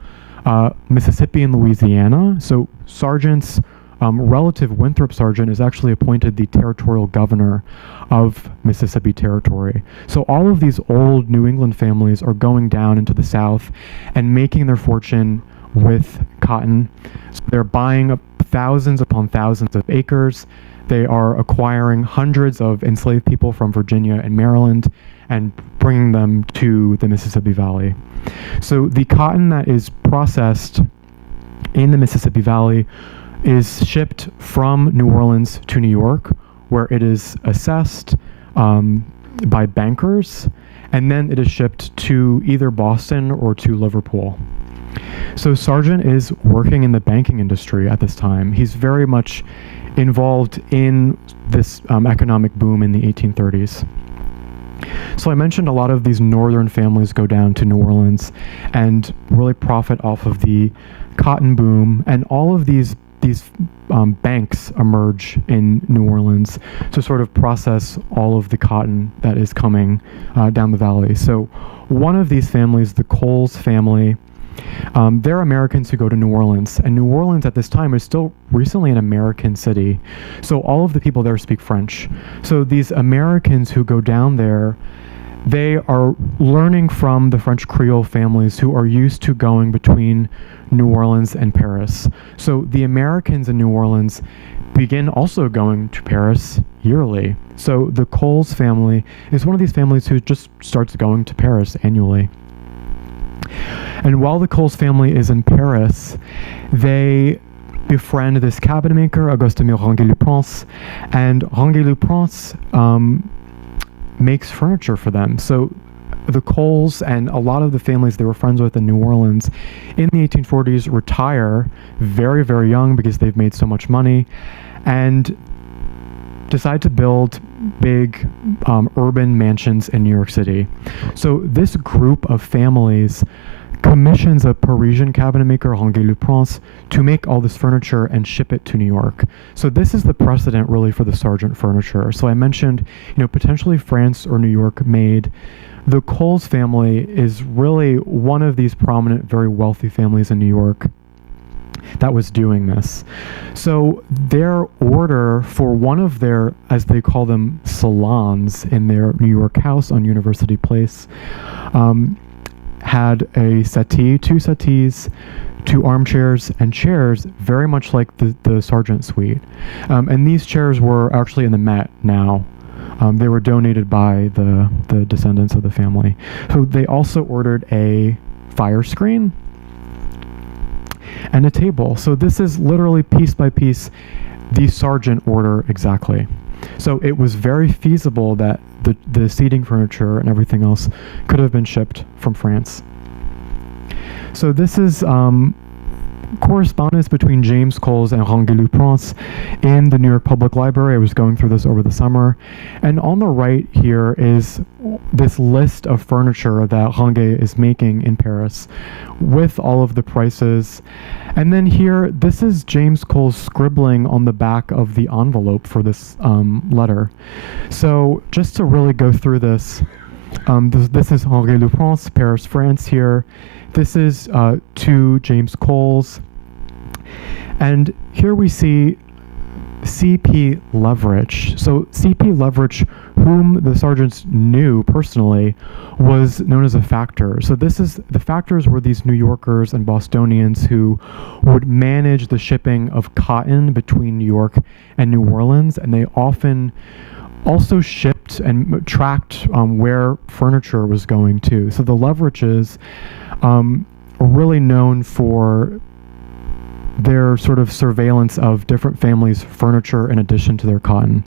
Mississippi and Louisiana. So Sargent's relative, Winthrop Sargent, is actually appointed the territorial governor of Mississippi Territory. So all of these old New England families are going down into the South and making their fortune with cotton. So they're buying up thousands upon thousands of acres. They are acquiring hundreds of enslaved people from Virginia and Maryland and bringing them to the Mississippi Valley. So the cotton that is processed in the Mississippi Valley is shipped from New Orleans to New York, where it is assessed by bankers, and then it is shipped to either Boston or to Liverpool. So Sargent is working in the banking industry at this time. He's very much involved in this economic boom in the 1830s. So I mentioned a lot of these northern families go down to New Orleans and really profit off of the cotton boom, and all of these banks emerge in New Orleans to sort of process all of the cotton that is coming down the valley. So one of these families, the Coles family, they're Americans who go to New Orleans, and New Orleans at this time is still recently an American city. So all of the people there speak French. So these Americans who go down there, they are learning from the French Creole families who are used to going between New Orleans and Paris. So the Americans in New Orleans begin also going to Paris yearly. So the Coles family is one of these families who just starts going to Paris annually. And while the Coles family is in Paris, they befriend this cabinet maker, Auguste-Émile Ranguet-Luprince, and Ranguet-Luprince makes furniture for them. So the Coles and a lot of the families they were friends with in New Orleans in the 1840s retire very, very young because they've made so much money, and decide to build big urban mansions in New York City. So this group of families commissions a Parisian cabinet maker, Ranguet-Luprince, to make all this furniture and ship it to New York. So this is the precedent really for the Sargent furniture. So I mentioned, potentially France or New York made. The Coles family is really one of these prominent, very wealthy families in New York that was doing this. So their order for one of their, as they call them, salons in their New York house on University Place, had a settee, two settees, two armchairs, and chairs very much like the Sargent suite. And these chairs were actually in the Met now. They were donated by the descendants of the family. So they also ordered a fire screen and a table. So this is literally piece by piece the Sargent order exactly. So it was very feasible that the seating furniture and everything else could have been shipped from France. So this is correspondence between James Coles and Ranguet-Luprince in the New York Public Library. I was going through this over the summer. And on the right here is this list of furniture that Ranguet is making in Paris with all of the prices. And then here, this is James Coles scribbling on the back of the envelope for this letter. So just to really go through this, this is Ranguet-Luprince, Paris, France here. This is to James Coles. And here we see C.P. Leverich. So C.P. Leverich, whom the Sargents knew personally, was known as a factor. So the factors were these New Yorkers and Bostonians who would manage the shipping of cotton between New York and New Orleans, and they often also shipped and tracked where furniture was going to. So the Leveriches are really known for their sort of surveillance of different families' furniture in addition to their cotton.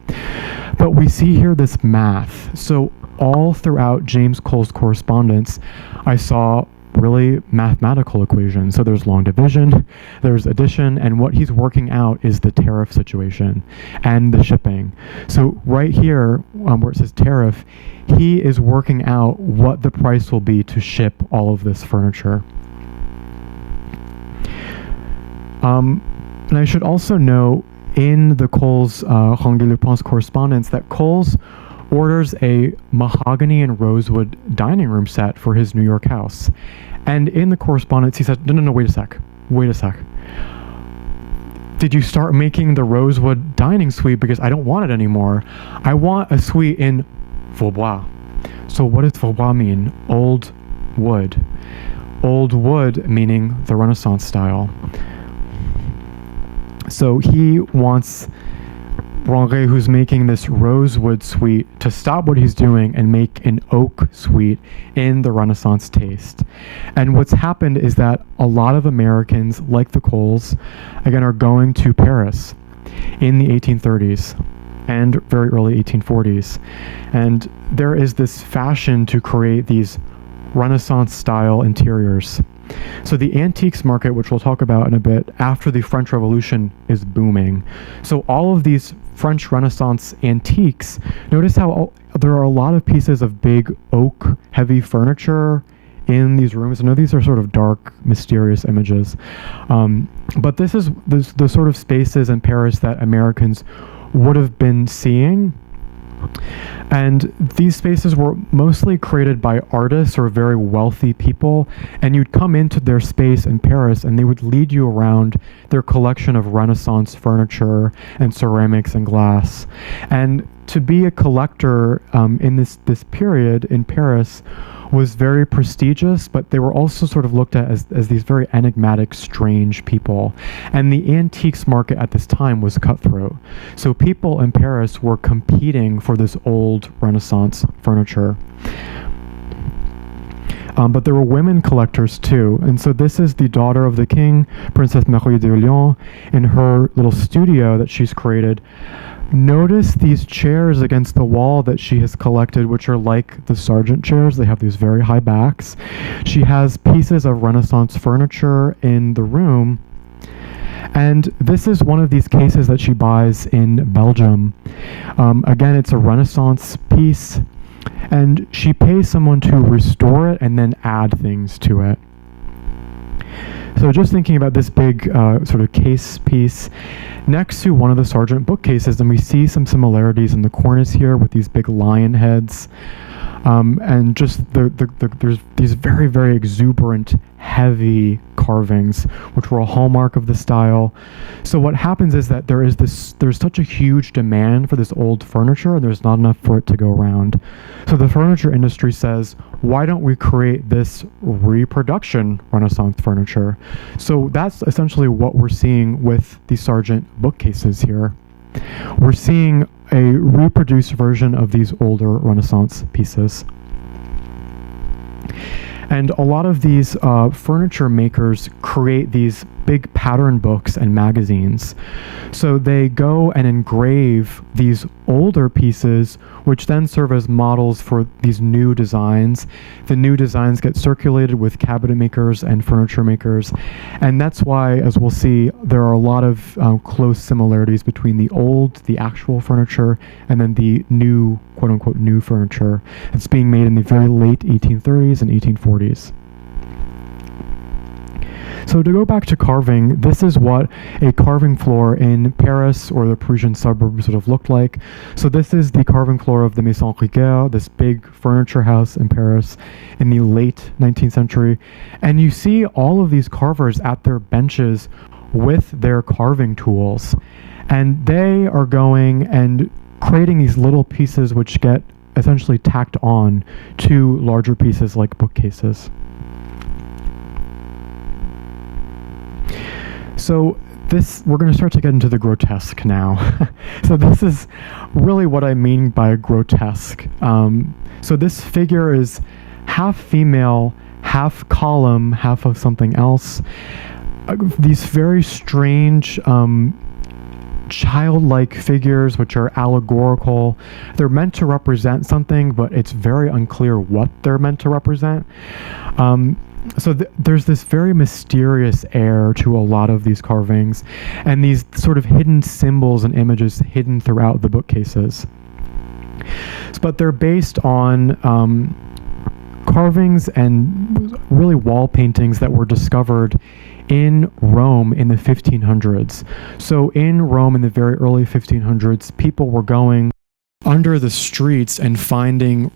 But we see here this math. So all throughout James Coles' correspondence, I saw really mathematical equation. So there's long division, there's addition, and what he's working out is the tariff situation and the shipping. So right here, where it says tariff, he is working out what the price will be to ship all of this furniture. And I should also note in the Coles Ranguet Leprince correspondence that Coles orders a mahogany and rosewood dining room set for his New York house. And in the correspondence, he said, no, wait a sec. Did you start making the rosewood dining suite? Because I don't want it anymore. I want a suite in Vaubois. So what does Vaubois mean? Old wood. Old wood meaning the Renaissance style. So he wants Ranguet, who's making this rosewood suite, to stop what he's doing and make an oak suite in the Renaissance taste. And what's happened is that a lot of Americans, like the Coles, again, are going to Paris in the 1830s and very early 1840s. And there is this fashion to create these Renaissance-style interiors. So the antiques market, which we'll talk about in a bit, after the French Revolution is booming. So all of these French Renaissance antiques, notice how there are a lot of pieces of big oak, heavy furniture in these rooms. I know these are sort of dark, mysterious images. But this is the sort of spaces in Paris that Americans would have been seeing. And these spaces were mostly created by artists or very wealthy people, and you'd come into their space in Paris and they would lead you around their collection of Renaissance furniture and ceramics and glass. And to be a collector in this period in Paris was very prestigious, but they were also sort of looked at as these very enigmatic, strange people. And the antiques market at this time was cutthroat. So people in Paris were competing for this old Renaissance furniture. But there were women collectors too. And so this is the daughter of the king, Princess Marie d'Orléans, in her little studio that she's created. Notice these chairs against the wall that she has collected, which are like the Sargent chairs. They have these very high backs. She has pieces of Renaissance furniture in the room. And this is one of these cases that she buys in Belgium. Again, it's a Renaissance piece. And she pays someone to restore it and then add things to it. So just thinking about this big sort of case piece next to one of the Sargent bookcases, and we see some similarities in the cornice here with these big lion heads. And just there's these very, very exuberant, heavy carvings, which were a hallmark of the style. So what happens is that there's such a huge demand for this old furniture, and there's not enough for it to go around. So the furniture industry says, why don't we create this reproduction Renaissance furniture? So that's essentially what we're seeing with the Sargent bookcases here. We're seeing a reproduced version of these older Renaissance pieces. And a lot of these furniture makers create these big pattern books and magazines. So they go and engrave these older pieces, which then serve as models for these new designs. The new designs get circulated with cabinet makers and furniture makers. And that's why, as we'll see, there are a lot of close similarities between the actual furniture, and then the new, quote unquote, new furniture that's being made in the very late 1830s and 1840s. So to go back to carving, this is what a carving floor in Paris or the Parisian suburbs would have looked like. So this is the carving floor of the Maison Rigueur, this big furniture house in Paris in the late 19th century. And you see all of these carvers at their benches with their carving tools. And they are going and creating these little pieces which get essentially tacked on to larger pieces like bookcases. So we're going to start to get into the grotesque now. So this is really what I mean by grotesque. So this figure is half female, half column, half of something else. These very strange childlike figures, which are allegorical. They're meant to represent something, but it's very unclear what they're meant to represent. So there's this very mysterious air to a lot of these carvings, and these sort of hidden symbols and images hidden throughout the bookcases. But they're based on carvings and really wall paintings that were discovered in Rome in the 1500s. So in Rome in the very early 1500s, people were going under the streets and finding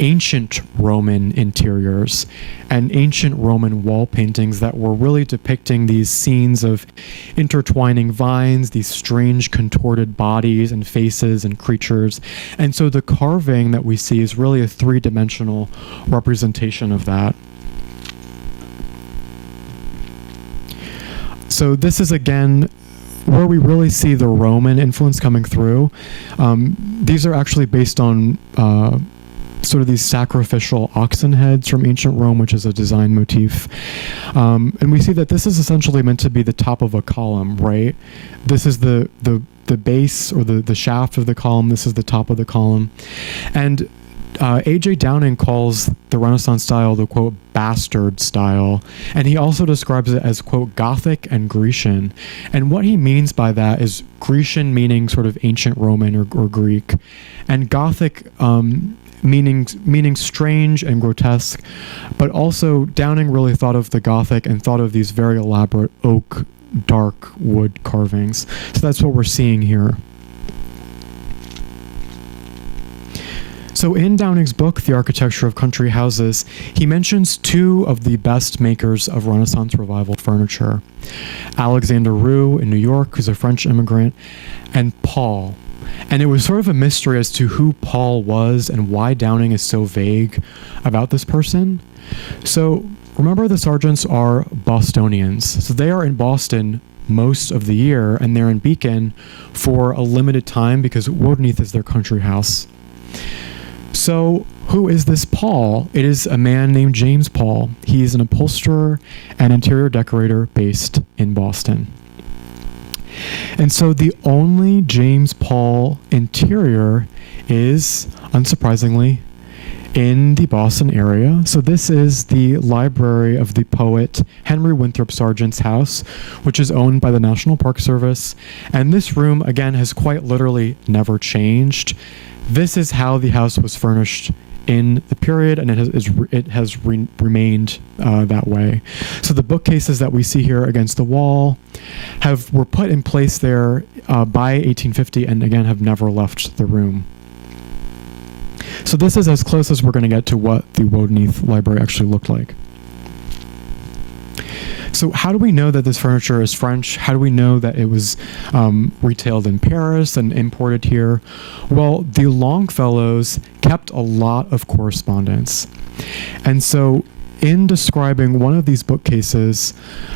ancient Roman interiors and ancient Roman wall paintings that were really depicting these scenes of intertwining vines, these strange contorted bodies and faces and creatures. And so the carving that we see is really a three-dimensional representation of that. So this is, again, where we really see the Roman influence coming through. These are actually based on sort of these sacrificial oxen heads from ancient Rome, which is a design motif. And we see that this is essentially meant to be the top of a column, right? This is the base or the shaft of the column. This is the top of the column. And A.J. Downing calls the Renaissance style the, quote, bastard style. And he also describes it as, quote, Gothic and Grecian. And what he means by that is Grecian meaning sort of ancient Roman or Greek, and Gothic meaning strange and grotesque. But also Downing really thought of the Gothic and thought of these very elaborate oak, dark wood carvings. So that's what we're seeing here. So in Downing's book, The Architecture of Country Houses, he mentions two of the best makers of Renaissance Revival furniture. Alexander Roux in New York, who's a French immigrant, and Paul. And it was sort of a mystery as to who Paul was and why Downing is so vague about this person. So remember, the Sargents are Bostonians. So they are in Boston most of the year, and they're in Beacon for a limited time because Wodenethe is their country house. So who is this Paul? It is a man named James Paul. He's an upholsterer and interior decorator based in Boston. And so the only James Paul interior is, unsurprisingly, in the Boston area. So this is the library of the poet Henry Winthrop Sargent's house, which is owned by the National Park Service. And this room, again, has quite literally never changed. This is how the house was furnished in the period, and it has remained that way. So the bookcases that we see here against the wall were put in place there by 1850, and again have never left the room. So this is as close as we're going to get to what the Wodenethe library actually looked like. So how do we know that this furniture is French? How do we know that it was retailed in Paris and imported here? Well, the Longfellows kept a lot of correspondence. And so in describing one of these bookcases,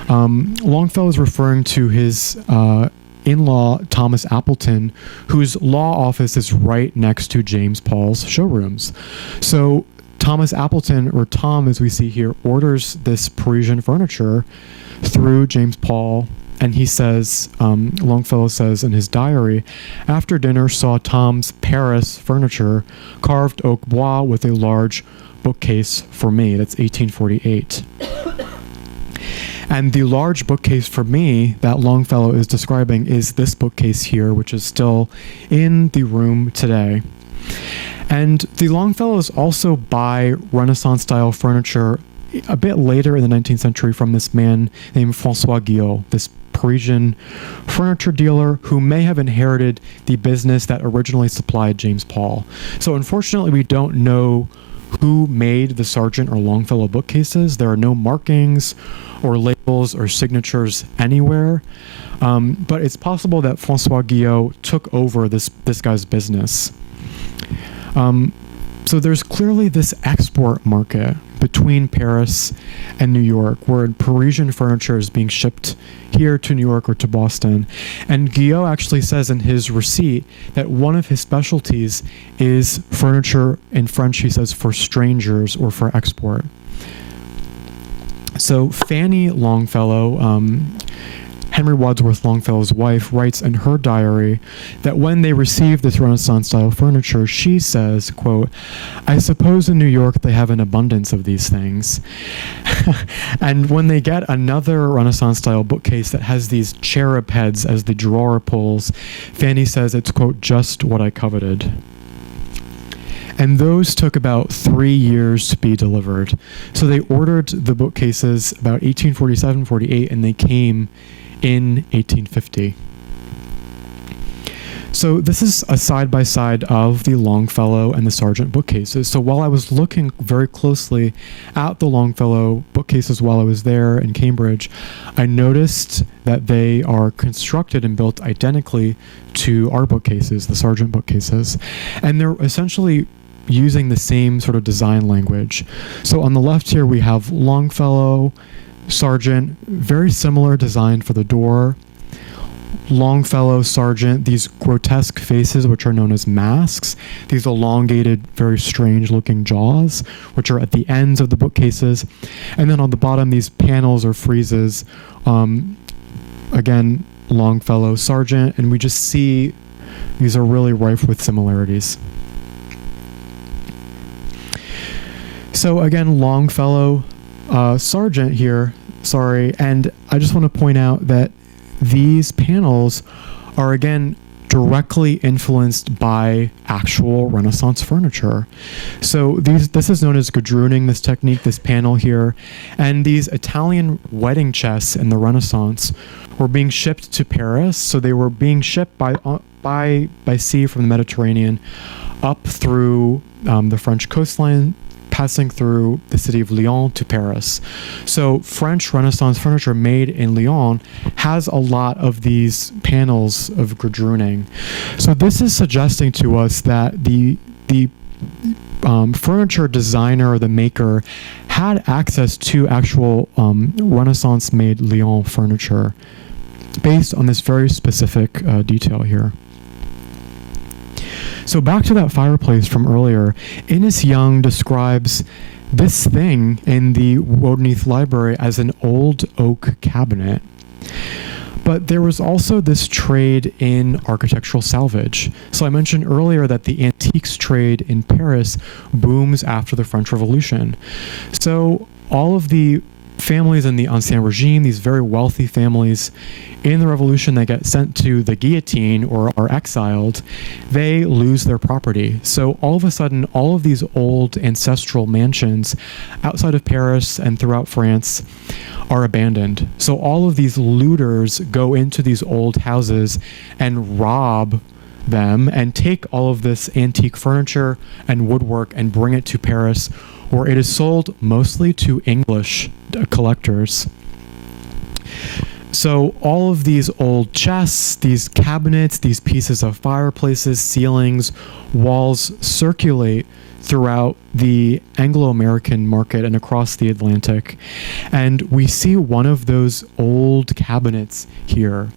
Longfellow is referring to his in-law, Thomas Appleton, whose law office is right next to James Paul's showrooms. So Thomas Appleton, or Tom as we see here, orders this Parisian furniture through James Paul, and he says, Longfellow says in his diary, after dinner saw Tom's Paris furniture, carved oak bois with a large bookcase for me. That's 1848. And the large bookcase for me that Longfellow is describing is this bookcase here, which is still in the room today. And the Longfellows also buy Renaissance-style furniture a bit later in the 19th century from this man named François Guillot, this Parisian furniture dealer who may have inherited the business that originally supplied James Paul. So unfortunately, we don't know who made the Sargent or Longfellow bookcases. There are no markings or labels or signatures anywhere. But it's possible that François Guillot took over this guy's business. So there's clearly this export market between Paris and New York, where Parisian furniture is being shipped here to New York or to Boston. And Guillot actually says in his receipt that one of his specialties is furniture, in French he says, for strangers or for export. So Fanny Longfellow Henry Wadsworth Longfellow's wife, writes in her diary that when they received this Renaissance-style furniture, she says, quote, "I suppose in New York they have an abundance of these things." And when they get another Renaissance-style bookcase that has these cherub heads as the drawer pulls, Fanny says it's, quote, "just what I coveted." And those took about 3 years to be delivered. So they ordered the bookcases about 1847-48, and they came in 1850. So this is a side-by-side of the Longfellow and the Sargent bookcases. So while I was looking very closely at the Longfellow bookcases while I was there in Cambridge, I noticed that they are constructed and built identically to our bookcases, the Sargent bookcases. And they're essentially using the same sort of design language. So on the left here we have Longfellow, Sargent, very similar design for the door. Longfellow, Sargent, these grotesque faces, which are known as masks, these elongated, very strange looking jaws, which are at the ends of the bookcases. And then on the bottom, these panels or friezes, again, Longfellow, Sargent, and we just see these are really rife with similarities. So again, Longfellow, Sargent here, and I just want to point out that these panels are again directly influenced by actual Renaissance furniture. So this is known as gadrooning, this technique, this panel here, and these Italian wedding chests in the Renaissance were being shipped to Paris. So they were being shipped by sea from the Mediterranean up through the French coastline, passing through the city of Lyon to Paris. So French Renaissance furniture made in Lyon has a lot of these panels of gadrooning. So this is suggesting to us that the furniture designer or the maker had access to actual Renaissance-made Lyon furniture based on this very specific detail here. So back to that fireplace from earlier, Innes Young describes this thing in the Wodenethe Library as an old oak cabinet. But there was also this trade in architectural salvage. So I mentioned earlier that the antiques trade in Paris booms after the French Revolution. So all of the families in the Ancien Regime, these very wealthy families in the revolution that get sent to the guillotine or are exiled, they lose their property. So all of a sudden, all of these old ancestral mansions outside of Paris and throughout France are abandoned. So all of these looters go into these old houses and rob them and take all of this antique furniture and woodwork and bring it to Paris, where it is sold mostly to English collectors. So all of these old chests, these cabinets, these pieces of fireplaces, ceilings, walls circulate throughout the Anglo-American market and across the Atlantic. And we see one of those old cabinets here.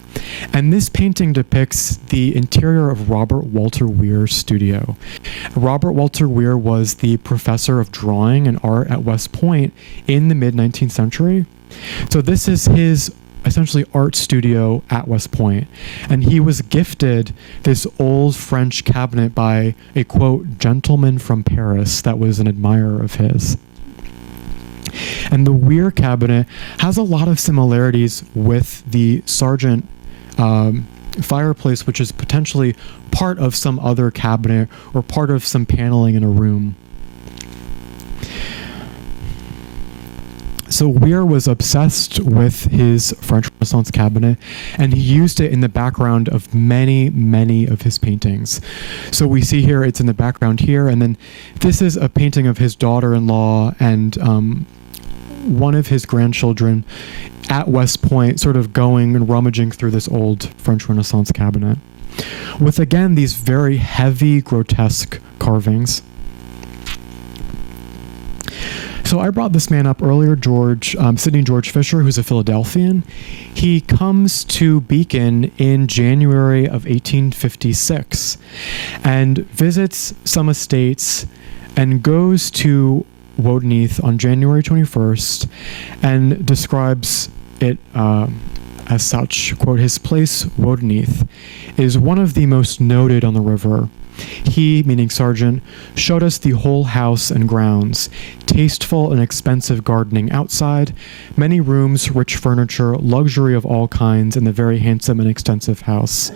And this painting depicts the interior of Robert Walter Weir's studio. Robert Walter Weir was the professor of drawing and art at West Point in the mid-19th century. So this is his essentially art studio at West Point. And he was gifted this old French cabinet by a, quote, gentleman from Paris that was an admirer of his. And the Weir cabinet has a lot of similarities with the Sargent fireplace, which is potentially part of some other cabinet or part of some paneling in a room. So Weir was obsessed with his French Renaissance cabinet, and he used it in the background of many, many of his paintings. So we see here, it's in the background here, and then this is a painting of his daughter-in-law and one of his grandchildren at West Point, sort of going and rummaging through this old French Renaissance cabinet, with, again, these very heavy, grotesque carvings. So I brought this man up earlier, Sidney George Fisher, who's a Philadelphian. He comes to Beacon in January of 1856 and visits some estates and goes to Wodenethe on January 21st and describes it as such. Quote, his place, Wodenethe, is one of the most noted on the river. He, meaning Sargent, showed us the whole house and grounds, tasteful and expensive gardening outside, many rooms, rich furniture, luxury of all kinds in the very handsome and extensive house.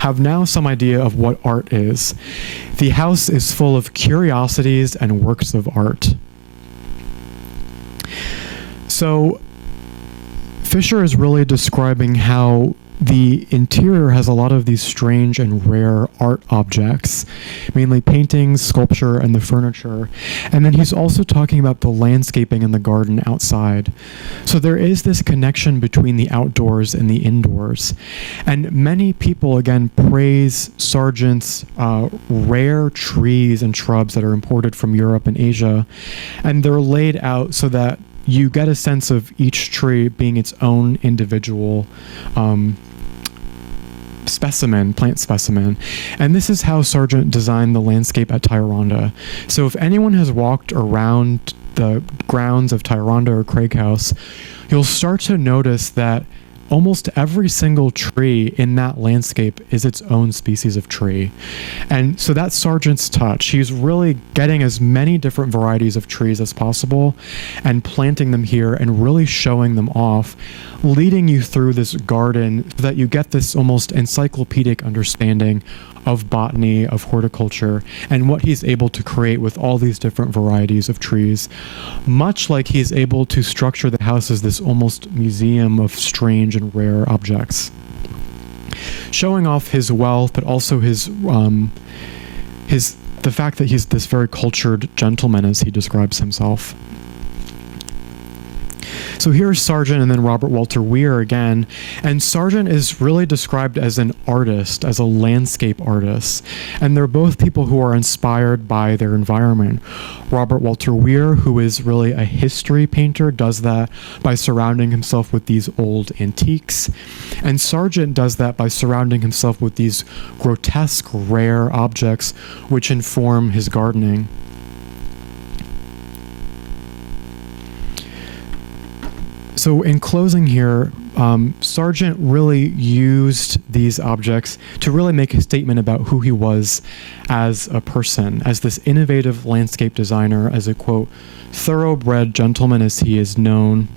Have now some idea of what art is. The house is full of curiosities and works of art. So Fisher is really describing how the interior has a lot of these strange and rare art objects, mainly paintings, sculpture, and the furniture. And then he's also talking about the landscaping in the garden outside. So there is this connection between the outdoors and the indoors. And many people, again, praise Sargent's rare trees and shrubs that are imported from Europe and Asia. And they're laid out so that you get a sense of each tree being its own individual plant specimen. And this is how Sargent designed the landscape at Tyranda. So if anyone has walked around the grounds of Tyranda or Craig House, you'll start to notice that almost every single tree in that landscape is its own species of tree. And so that's Sargent's touch. He's really getting as many different varieties of trees as possible and planting them here and really showing them off, leading you through this garden so that you get this almost encyclopedic understanding of botany, of horticulture, and what he's able to create with all these different varieties of trees, much like he's able to structure the house as this almost museum of strange and rare objects, showing off his wealth, but also the fact that he's this very cultured gentleman, as he describes himself. So here's Sargent and then Robert Walter Weir again. And Sargent is really described as an artist, as a landscape artist. And they're both people who are inspired by their environment. Robert Walter Weir, who is really a history painter, does that by surrounding himself with these old antiques. And Sargent does that by surrounding himself with these grotesque, rare objects which inform his gardening. So in closing here, Sargent really used these objects to really make a statement about who he was as a person, as this innovative landscape designer, as a, quote, thoroughbred gentleman as he is known.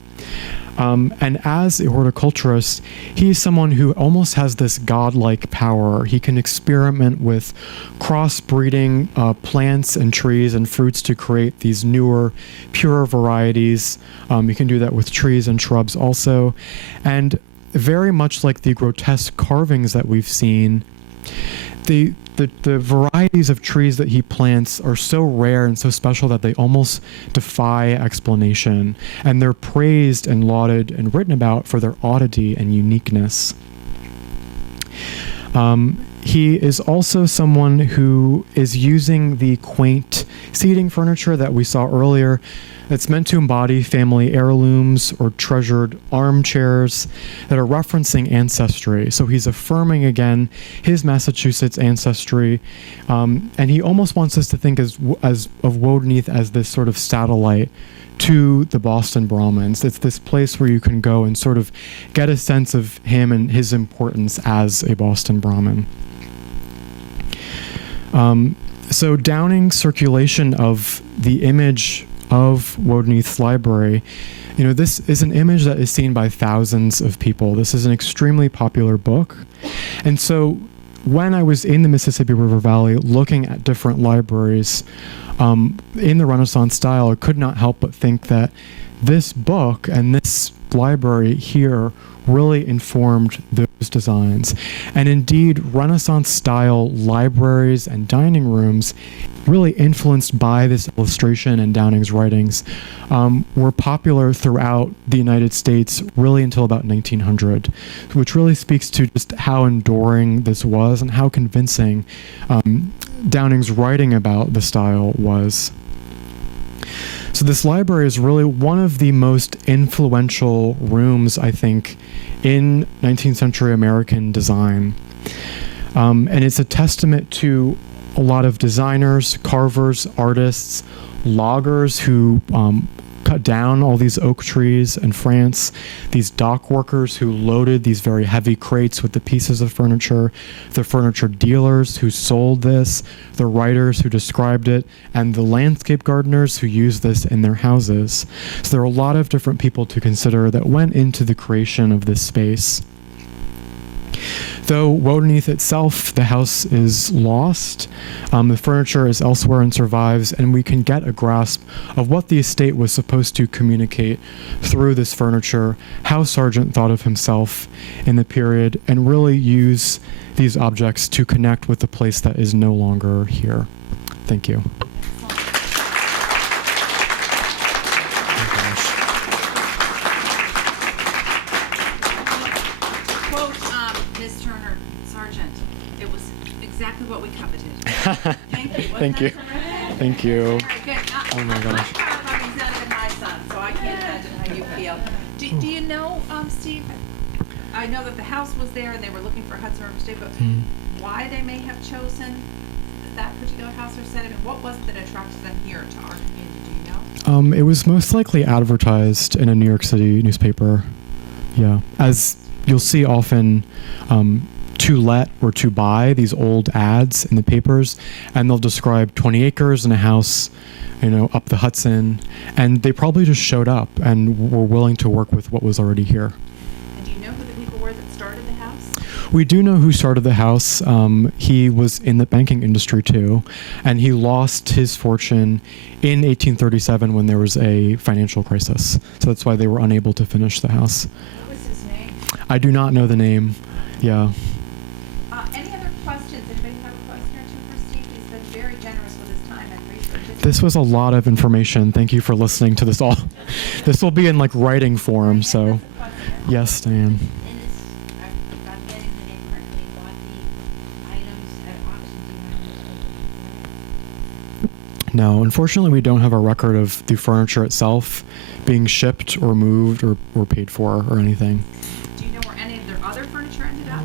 And as a horticulturist, he's someone who almost has this godlike power. He can experiment with crossbreeding plants and trees and fruits to create these newer, purer varieties. You can do that with trees and shrubs also. And very much like the grotesque carvings that we've seen, the varieties of trees that he plants are so rare and so special that they almost defy explanation, and they're praised and lauded and written about for their oddity and uniqueness. He is also someone who is using the quaint seating furniture that we saw earlier. It's meant to embody family heirlooms or treasured armchairs that are referencing ancestry. So he's affirming again his Massachusetts ancestry, and he almost wants us to think of Wodenethe as this sort of satellite to the Boston Brahmins. It's this place where you can go and sort of get a sense of him and his importance as a Boston Brahmin. So Downing's circulation of the image of Wodenethe's library, this is an image that is seen by thousands of people. This is an extremely popular book. And so when I was in the Mississippi River Valley looking at different libraries in the Renaissance style, I could not help but think that this book and this library here really informed those designs. And indeed, Renaissance style libraries and dining rooms, really influenced by this illustration and Downing's writings, were popular throughout the United States really until about 1900, which really speaks to just how enduring this was and how convincing Downing's writing about the style was. So this library is really one of the most influential rooms, I think, in 19th century American design. And it's a testament to a lot of designers, carvers, artists, loggers who cut down all these oak trees in France, these dock workers who loaded these very heavy crates with the pieces of furniture, the furniture dealers who sold this, the writers who described it, and the landscape gardeners who used this in their houses. So there are a lot of different people to consider that went into the creation of this space. Though Wodenethe itself, the house is lost, the furniture is elsewhere and survives, and we can get a grasp of what the estate was supposed to communicate through this furniture, how Sargent thought of himself in the period, and really use these objects to connect with the place that is no longer here. Thank you. Exactly what we coveted. Thank you. Thank you. Thank you. All right, good. Oh my gosh. He's not even my son, so I can't imagine how you feel. Do you know, Steve? I know that the house was there and they were looking for Hudson River State, but why they may have chosen that particular house or set it, and what was it that attracted them here to our community? Do you know? It was most likely advertised in a New York City newspaper. Yeah, as you'll see often. To let or to buy, these old ads in the papers, and they'll describe 20 acres and a house, up the Hudson, and they probably just showed up and were willing to work with what was already here. And do you know who the people were that started the house? We do know who started the house. He was in the banking industry too, and he lost his fortune in 1837 when there was a financial crisis. So that's why they were unable to finish the house. What was his name? I do not know the name. Yeah. Any other questions? Anybody have a question or two for Steve? He's been very generous with his time and research. This was a lot of information. Thank you for listening to this all. This will be in writing form, so. Yes, Diane. In this, if I'm getting the name correctly, bought the items at auction. No, unfortunately, we don't have a record of the furniture itself being shipped or moved or paid for or anything. Do you know where any of their other furniture ended up?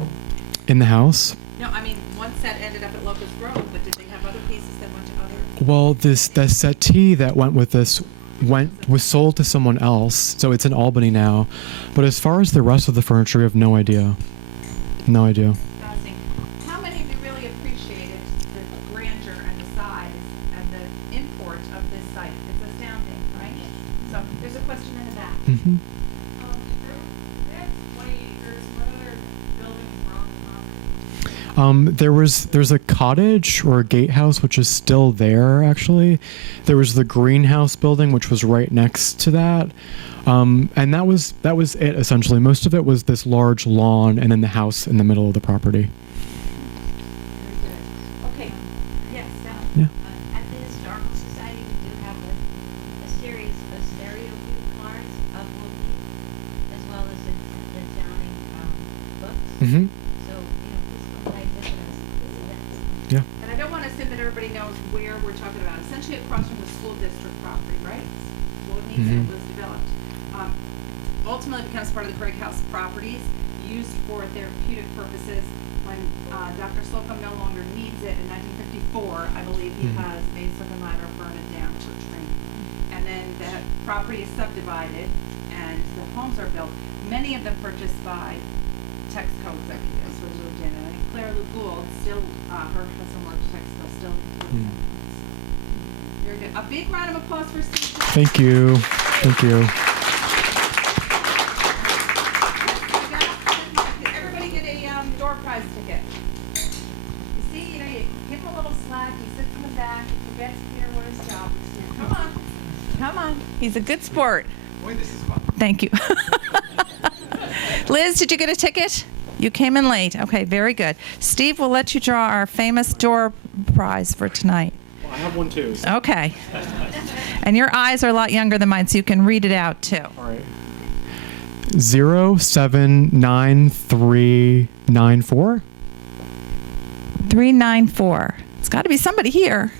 In the house? No, I mean, one set ended up at Locust Grove, but did they have other pieces that went to other? Well, the settee that went with this was sold to someone else, so it's in Albany now. But as far as the rest of the furniture, we have no idea. No idea. How many of you really appreciated the grandeur and the size and the import of this site? It's astounding, right? So there's a question in the back. Mm-hmm. That's 20 acres. What other buildings were on the property? There's a cottage or a gatehouse which is still there actually. There was the greenhouse building which was right next to that. And that was it essentially. Most of it was this large lawn and then the house in the middle of the property. Okay. Yes, Yeah. At the Historical Society, we do have a series of stereo view cards of Wodenethe, as well as the Downing books. Mm-hmm. So, physical type visitors. Yeah. And I don't want to assume that everybody knows where we're talking about. Essentially across from the school district property, right? Wodenethe was developed. Ultimately becomes part of the Craig House properties, used for therapeutic purposes. When Dr. Slocum no longer needs it in 1954, I believe he has a circuit ladder burn it down for training. And then the property is subdivided and the homes are built. Many of them purchased by Texaco executives who moved in. And I think Claire Lou Gould still, her husband worked at Texaco, still continues. Very good. A big round of applause for Steve. Thank you. Thank you. Everybody get a door prize ticket. You see, you give him a little slack. He sits in the back. He forgets clear what his job is. Come on. Come on. He's a good sport. Boy, this is fun. Thank you. Liz, did you get a ticket? You came in late. Okay, very good. Steve, we'll let you draw our famous door prize for tonight. Well, I have one too. So. Okay. And your eyes are a lot younger than mine, so you can read it out too. All right. 079394. 394. It's got to be somebody here.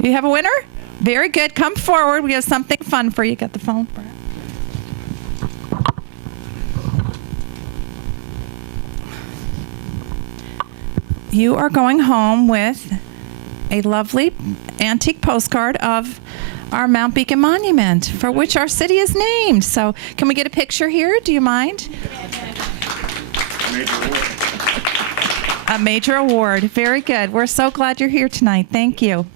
You have a winner? Very good. Come forward. We have something fun for you. Got the phone? You are going home with a lovely antique postcard of our Mount Beacon Monument, for which our city is named. So can we get a picture here? Do you mind? A major award. Very good. We're so glad you're here tonight. Thank you.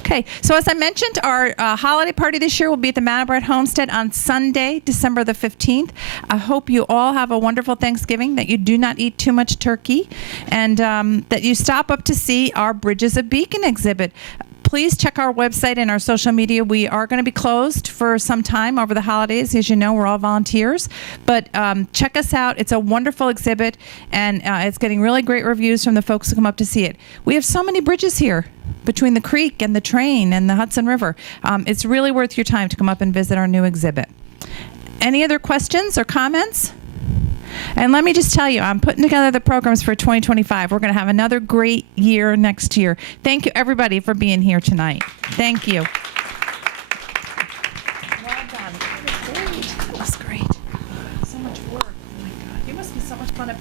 Okay, so as I mentioned, our holiday party this year will be at the Manabret Homestead on Sunday, December the 15th. I hope you all have a wonderful Thanksgiving, that you do not eat too much turkey, and that you stop up to see our Bridges of Beacon exhibit. Please check our website and our social media. We are going to be closed for some time over the holidays. As you know, we're all volunteers. But check us out. It's a wonderful exhibit, and it's getting really great reviews from the folks who come up to see it. We have so many bridges here between the creek and the train and the Hudson River. It's really worth your time to come up and visit our new exhibit. Any other questions or comments? And let me just tell you, I'm putting together the programs for 2025. We're going to have another great year next year. Thank you, everybody, for being here tonight. Thank you. Well done. That was great. That was great. So much work. Oh, my God. You must be so much fun.